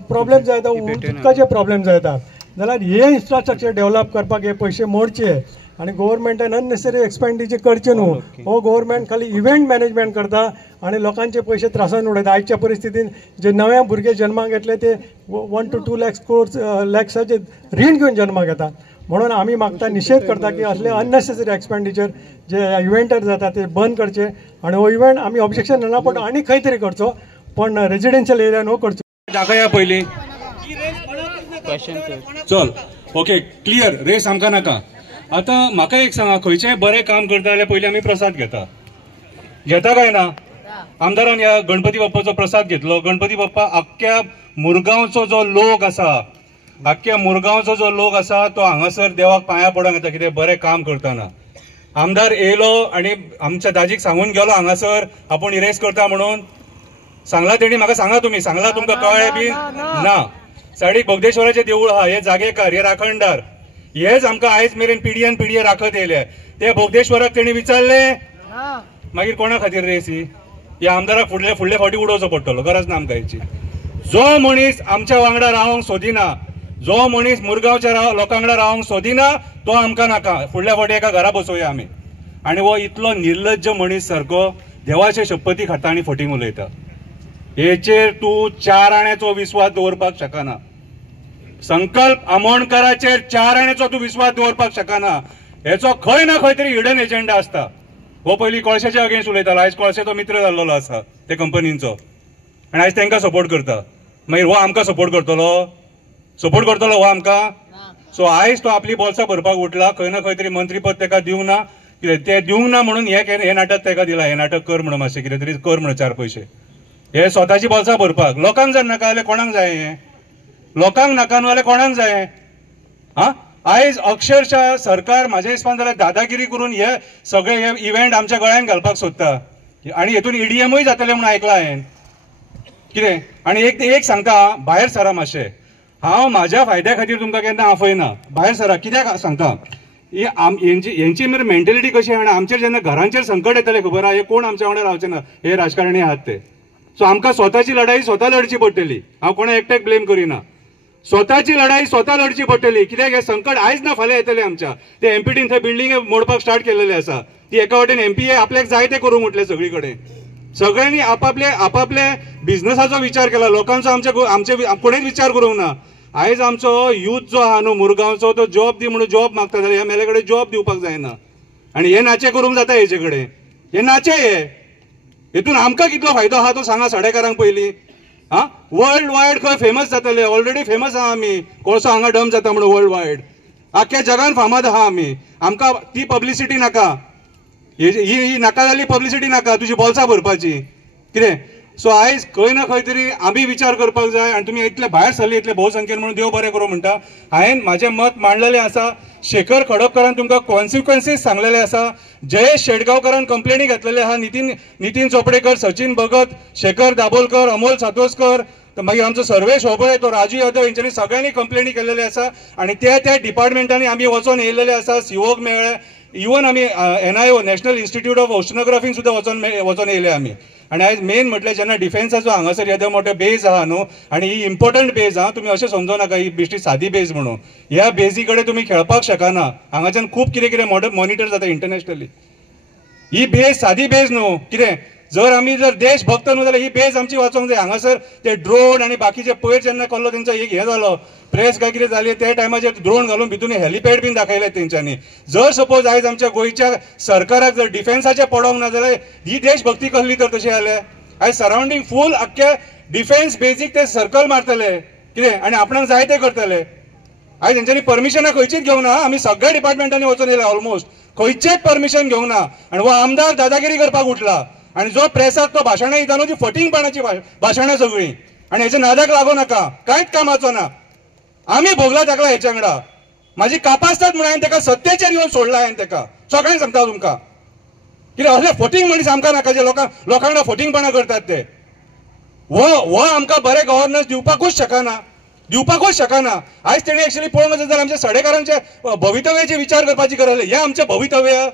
प्रॉब्लेम जाता, उदकाचे प्रॉब्लेम जाता. जाल्यार हे इन्फ्रास्ट्रक्चर डेव्हलप करपाक हे पयशे मोडचे आनी गव्हर्मेंटान अननेसरी एक्सपेंडिचर करचे न्हू. हो गव्हर्मेंट खाली इव्हेंट मॅनेजमेंट करता आनी लोकांचे पयशे त्रासान उडयता. आयच्या परिस्थितीन जे नवे भुरगे जन्माक येतले ते 1 to 2 lakhs रीण घेवन जन्माक येता. म्हणून आमी मागता, निशेध करता की असले अननेसेसरी एक्सपेंडिचर जे इव्हेंटार जाता ते बंद करचे आनी हो इव्हेंट आमी ऑब्जेक्शन ना पण आनी खंय तरी करचो, पण रेजिडेन्शियल एरियान हो करचो. दाखया पयलीं चल ओके क्लियर रेस आमकां नाका. आतां म्हाका एक सांगा, खंयचेंय बरें काम करता जाल्यार पयलीं आमी प्रसाद घेता काय ना? आमदारान ह्या गणपती बाप्पाचो प्रसाद घेतलो. गणपती बाप्पा अख्ख्या मुरगांवचो जो लोक आसा तो हांगासर देवाक पांयां पडोंक येता कितें बरें काम करतना. आमदार येयलो आनी आमच्या दाजीक सांगून गेलो हांगासर आपूण इरेज करता म्हणून. सांगला तेणी म्हाका सांगा, तुमी सांगला तुमकां कळ्ळें बी ना? सायडीक बोगदेश्वराचें देवूळ आहा, हे जागेकार, हे राखणदार, हेच आमकां आयज मेरेन पिढये राखत येयले. ते बोगदेश्वराक तेणी विचारलें मागीर कोणा खातीर रेस ही आमदाराक फुडले फावटी उडोवचो पडटलो, गरज ना आमकां हेची. जो मनीस आमच्या वांगडा रावंक सोदिना, जो मनीस मुरगांवच्या लोकां वांगडा रावंक सोदिना तो आमकां नाका. फुडल्या फावटी एका घरा बसोवया आमी. आनी हो इतलो निर्लज्ज मनीस सारको देवाचे शपथी खाता आनी फटींग उलयता. हेचेर तूं 4 आण्याचो विस्वास दवरपाक शकना. संकल्प आमोणकराचेर 4 आण्याचो तूं विस्वास दवरपाक शकना. हेचो खंय ना खंय तरी हिडन एजेंडा आसता. हो पयलीं कोळशाच्या अगेन्स्ट उलयतालो, आयज कोळशाचो मित्र जाल्लो आसा ते कंपनींचो आनी आयज तांकां सपोर्ट करता. मागीर हो आमकां सपोर्ट करतलो हो आमकां? सो आयज तो आपली बोल्सां भरपाक उठला. खंय ना खंय तरी मंत्रीपद ताका दिवंक ना, कितें तें दिवंक ना म्हणून हे नाटक ताका दिला. हे नाटक कर म्हणून मातशें कितें तरी कर म्हणून 4 पयशे. हे स्वताची बोल्सां भरपाक. लोकांक जर नाका जाल्यार कोणाक जाय? हें लोकांक नाका न्हू जाल्यार कोणाक जाय? आयज अक्षरशः सरकार म्हाज्या हिसपान जाल्यार दादागिरी करून हे सगळे हे इव्हेंट आमच्या गळ्यान घालपाक सोदता आनी हेतून EDMय जातले म्हणून आयकलां हांवें. कितें आनी एक सांगता, भायर सरा मातशें. हांव म्हाज्या फायद्या खातीर तुमकां केन्ना आफयना. भायर सरा. कित्याक सांगता, हेंची मेंटेलिटी कशी आहा, आमचेर जेन्ना घरांचेर संकट येतलें खबर आहा, हे कोण आमच्या वांगडा रावचे ना, हे राजकारणी आहात ते. सो आमकां स्वताची लढाई स्वता लढची पडटली. हांव कोणा एकट्याक ब्लेम करिना. स्वताची लढाई स्वता लढची पडटली. कित्याक हे संकट आयज ना फाल्यां येतले आमच्या. ते MPDन थंय बिल्डिंग मोडपाक स्टार्ट केलेले आसा. ती एका वाटेन MP आपल्याक जाय ते करूंक म्हटले सगळी कडेन. सगळ्यांनी आपापले बिझनसाचो विचार केला. लोकांचो आमचे कोणेच विचार करूंक ना. आयज आमचो यूथ जो आहा न्हू मुरगांवचो, तो जॉब दी म्हणून जॉब मागता जाल्यार ह्या मेले कडेन जॉब दिवपाक जायना. आनी हे नाचे करूंक जाता हेचे कडेन. हे नाचे हेतून आमकां कितलो फायदो आहा तो सांगा साडेकारांक पयलीं. वर्ल्ड वायड खंय फेमस जातले. ऑलरेडी फेमस आहा आमी. कोळसो हांगा डम जाता म्हणून वर्ल्ड वायड आख्ख्या जगान फामाद आहा आमी. आमकां ती पब्लिसिटी नाका. ही नाका जाल्ली पब्लिसिटी नाका तुजी बोल्सां भरपाची. कितें सो आयज खंय ना खंय तरी आमी विचार करपाक जाय. आनी तुमी इतले भायर सरले इतले भोवसंख्येन म्हणून देव बरें करूं म्हणटा. हांवें म्हाजें मत मांडलेलें आसा. शेखर खडपकरान तुमकां कॉन्सिक्वन्सीस सांगलेले आसा. जयेश शेटगांवकरान कंप्लेनी घातलेले आहा. नितीन चोपडेकर, सचिन भगत, शेखर दाबोलकर, अमोल सातोसकर, मागीर आमचो सर्वेश होबळे, तो राजू यादव हेंच्यांनी सगळ्यांनी कंप्लेनी केलेले आसा. आनी त्या डिपार्टमेंटांनी आमी वचून येयलेले आसा. COक मेळ्ळे. इवन आमी NIO नॅशनल इन्स्टिट्यूट ऑफ ओशनोग्राफीन सुद्धा वचून येयले आमी. आणि आयज मेन म्हटल्यार जेन्ना डिफेन्साचो हांगासर येदो मोठो बेज आहा न्हू, आणि ही इम्पॉर्टंट बेज आहा, तुमी अशें समजू नाका ही बेश्टी सादी बेज म्हणून. ह्या बेजी कडेन तुमी खेळपाक शकना. हांगाच्यान खूब कितें कितें मॉनिटर जाता इंटरनॅशनली. ही बेज सादी बेज न्हू. कितें जर आमी जर देश भक्त न्हू जाल्यार ही बेज आमची वाचोंक जाय. हांगासर ते ड्रोन आणि बाकीचे पयर जेन्ना कसलो तेंचो एक हे जालो प्रेस काय कितें जाली त्या टायमाचेर ड्रोन घालून भितून हेलिपॅड बीन दाखयले तेंच्यांनी. जर सपोज आयज आमच्या गोंयच्या सरकाराक जर डिफेन्साचें पडोंक ना जाल्यार ही देशभक्ती कसली तर तशें जालें. आयज सरावंडींग फूल आख्खे डिफेन्स बेजीक ते सर्कल मारतले कितें आनी आपणाक जाय ते करतले. आयज तेंच्यांनी परमिशनां खंयचीच घेवंक ना. आमी सगळ्या डिपार्टमेंटांनी वचून येयले ऑलमोस्ट, खंयचेच परमिशन घेवंक ना. आनी हो आमदार दादागिरी करपाक उठला. आणि जो प्रेसाक तो भाशणां दिता न्हू ती फटिंगपणाची भाशणां सगळीं. आणि हेच्या नादाक लागू नाका, कांयच कामाचो ना. आमी भोगला ताका हेच्या वांगडा. म्हाजी कापासतात म्हणून हांवें ताका सत्तेचेर येवन सोडला. हांवें ताका सगळें सांगता तुमकां. कितें असले फटींग मनीस आमकां नाका जे लोकांना फटींगपणां करतात ते. हो आमकां बरें गव्हर्नन्स दिवपाकूच शकना. आयज तेणी एक्चुअली पळोवंक वचत जाल्यार आमच्या सडेकारांचे भवितव्याचे विचार करपाची गरज. हे आमचें भवितव्य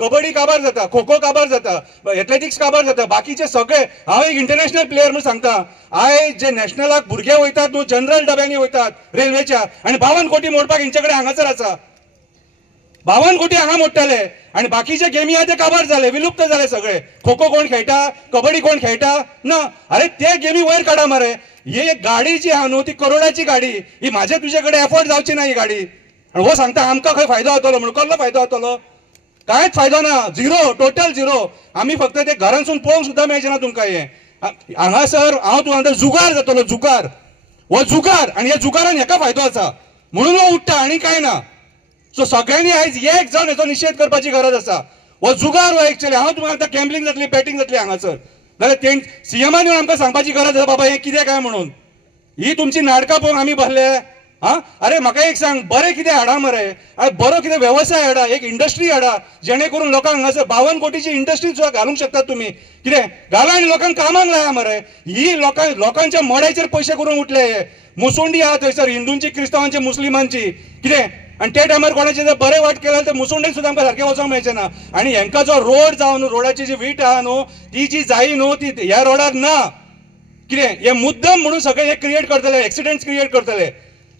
कबड्डी काबार जाता, खो खो काबार जाता, एथलेटिक्स काबार जाता, बाकीचे सगळे. हांव एक इंटरनॅशनल प्लेयर म्हणून सांगता. आयज जे नॅशनलाक भुरगे वयतात न्हू जनरल डब्यांनी वयतात रेल्वेच्या, आणि 52 कोटी मोडपाक हेंचे कडेन हांगासर आसा. 52 कोटी हांगा मोडटाले आणि बाकीचे गेमी आहा ते काबार जाले, विलुप्त जाले सगळे. खो खो कोण खेळटा, कबड्डी कोण खेळटा ना. अरे ते गेमी वयर काडा मरे. ही एक गाडी जी आहा न्हू ती करोडाची गाडी, ही माझे तुझे कडेन एफोर्ड जावची ना ही गाडी. आणि हो सांगता आमकां खंय फायदो जातलो म्हणून. कसलो फायदो जातलो? कांयच फायदो ना. Zero, total zero. आमी फक्त ते घरांसून पळोवंक सुद्धा मेळचे ना तुमकां. हे हांगासर हांव तुमकां जुगार जातलो, जुगार. हो जुगार, आणि ह्या जुगारान हेका फायदो आसा म्हणून हो उठटा, आणि काय ना. सो सगळ्यांनी आयज एक जावन हेचो निशेध करपाची गरज आसा. हो जुगार हो एक्चुअली. हांव तुमकां आतां गॅम्बलिंग जातली, बॅटिंग जातली हांगासर जाल्यार सीएमान येवन आमकां सांगपाची गरज आसा बाबा हें कितें काय म्हणून. ही तुमची नाटकां पळोवन आमी बसले. अरे म्हाका एक सांग, बरें कितें हाडा मरे. बरो कितें व्यवसाय हाडा, एक इंडस्ट्री हाडा, जेणे करून लोकांक हांगासर 52 कोटीची इंडस्ट्री सुद्धा घालूंक शकतात तुमी. कितें घाला आनी लोकांक कामाक लाया मरे. ही लोकांच्या मोड्याचेर पयशे करून उठले. मुसोंडी आहा थंयसर, हिंदूंची, क्रिस्तांवांची, मुस्लिमांची. कितें आणि त्या टायमार कोणाचे जर बरें वाट केलें तर मुसोंडेक सुद्दां आमकां सारकें वचोंक मेळचें ना. आनी हेंका जो रोड जावन रोडाची जी वीट आहा न्हू ती जी जायी न्हू ती ह्या रोडाक ना. कितें हे मुद्दम म्हणून सगळे हे क्रिएट करतले, एक्सिडेंट्स क्रिएट करतले.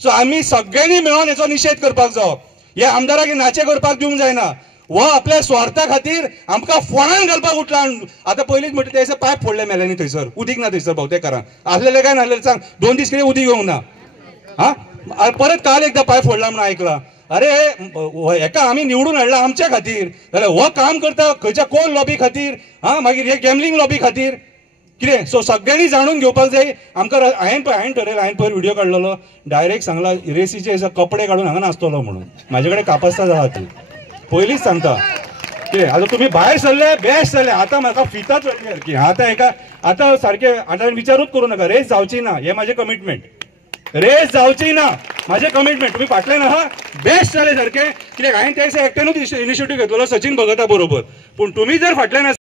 सो आमी सगळ्यांनी मेळून हेचो निशेध करपाक जाय. हे आमदाराक नाचे करपाक दिवंक जायना. हो आपल्या स्वार्था खातीर आमकां फोंडान घालपाक उठला. आतां पयलींच म्हणटा ते पायप फोडले मेल्यांनी थंयसर, उदीक ना थंयसर भोवतेकारांक. आसलेले काय नासलेले सांग, 2 दीस कितें उदीक येवंक ना. परत काल एकदा पायप फोडला म्हणून आयकला. अरे हेका आमी निवडून हाडला आमच्या खातीर, जाल्यार हो काम करता खंयच्या कोण लॉबी खातीर, मागीर हे गॅमलिंग लॉबी खातीर. कितें सो सगळ्यांनी जाणून घेवपाक जाय. आमकां हांवें ठरयलें, हांवें पयर व्हिडिओ काडलेलो, डायरेक्ट सांगला रेसीचे कपडे काडून हांगा नासतलो म्हणून. म्हाजे कडेन कापास्तां आहा ती पयलींच सांगता. कितें आतां तुमी भायर सरले बेस्ट जालें. आतां म्हाका फिता चडली सारकी. आतां सारकें आतां विचारूच करूं नाका. रेस जावची ना, हे म्हाजें कमिटमेंट. रेस जावची ना माझे कमिटमेंट. तुम्ही फाटल्यान आहा बेस्ट जाले सारखे. कित्याक हांवें ते एकट्यानूच इनिशिएटीव्ह घेतलेलो सचिन भगता बरोबर. पूण तुम्ही जर फाटल्यान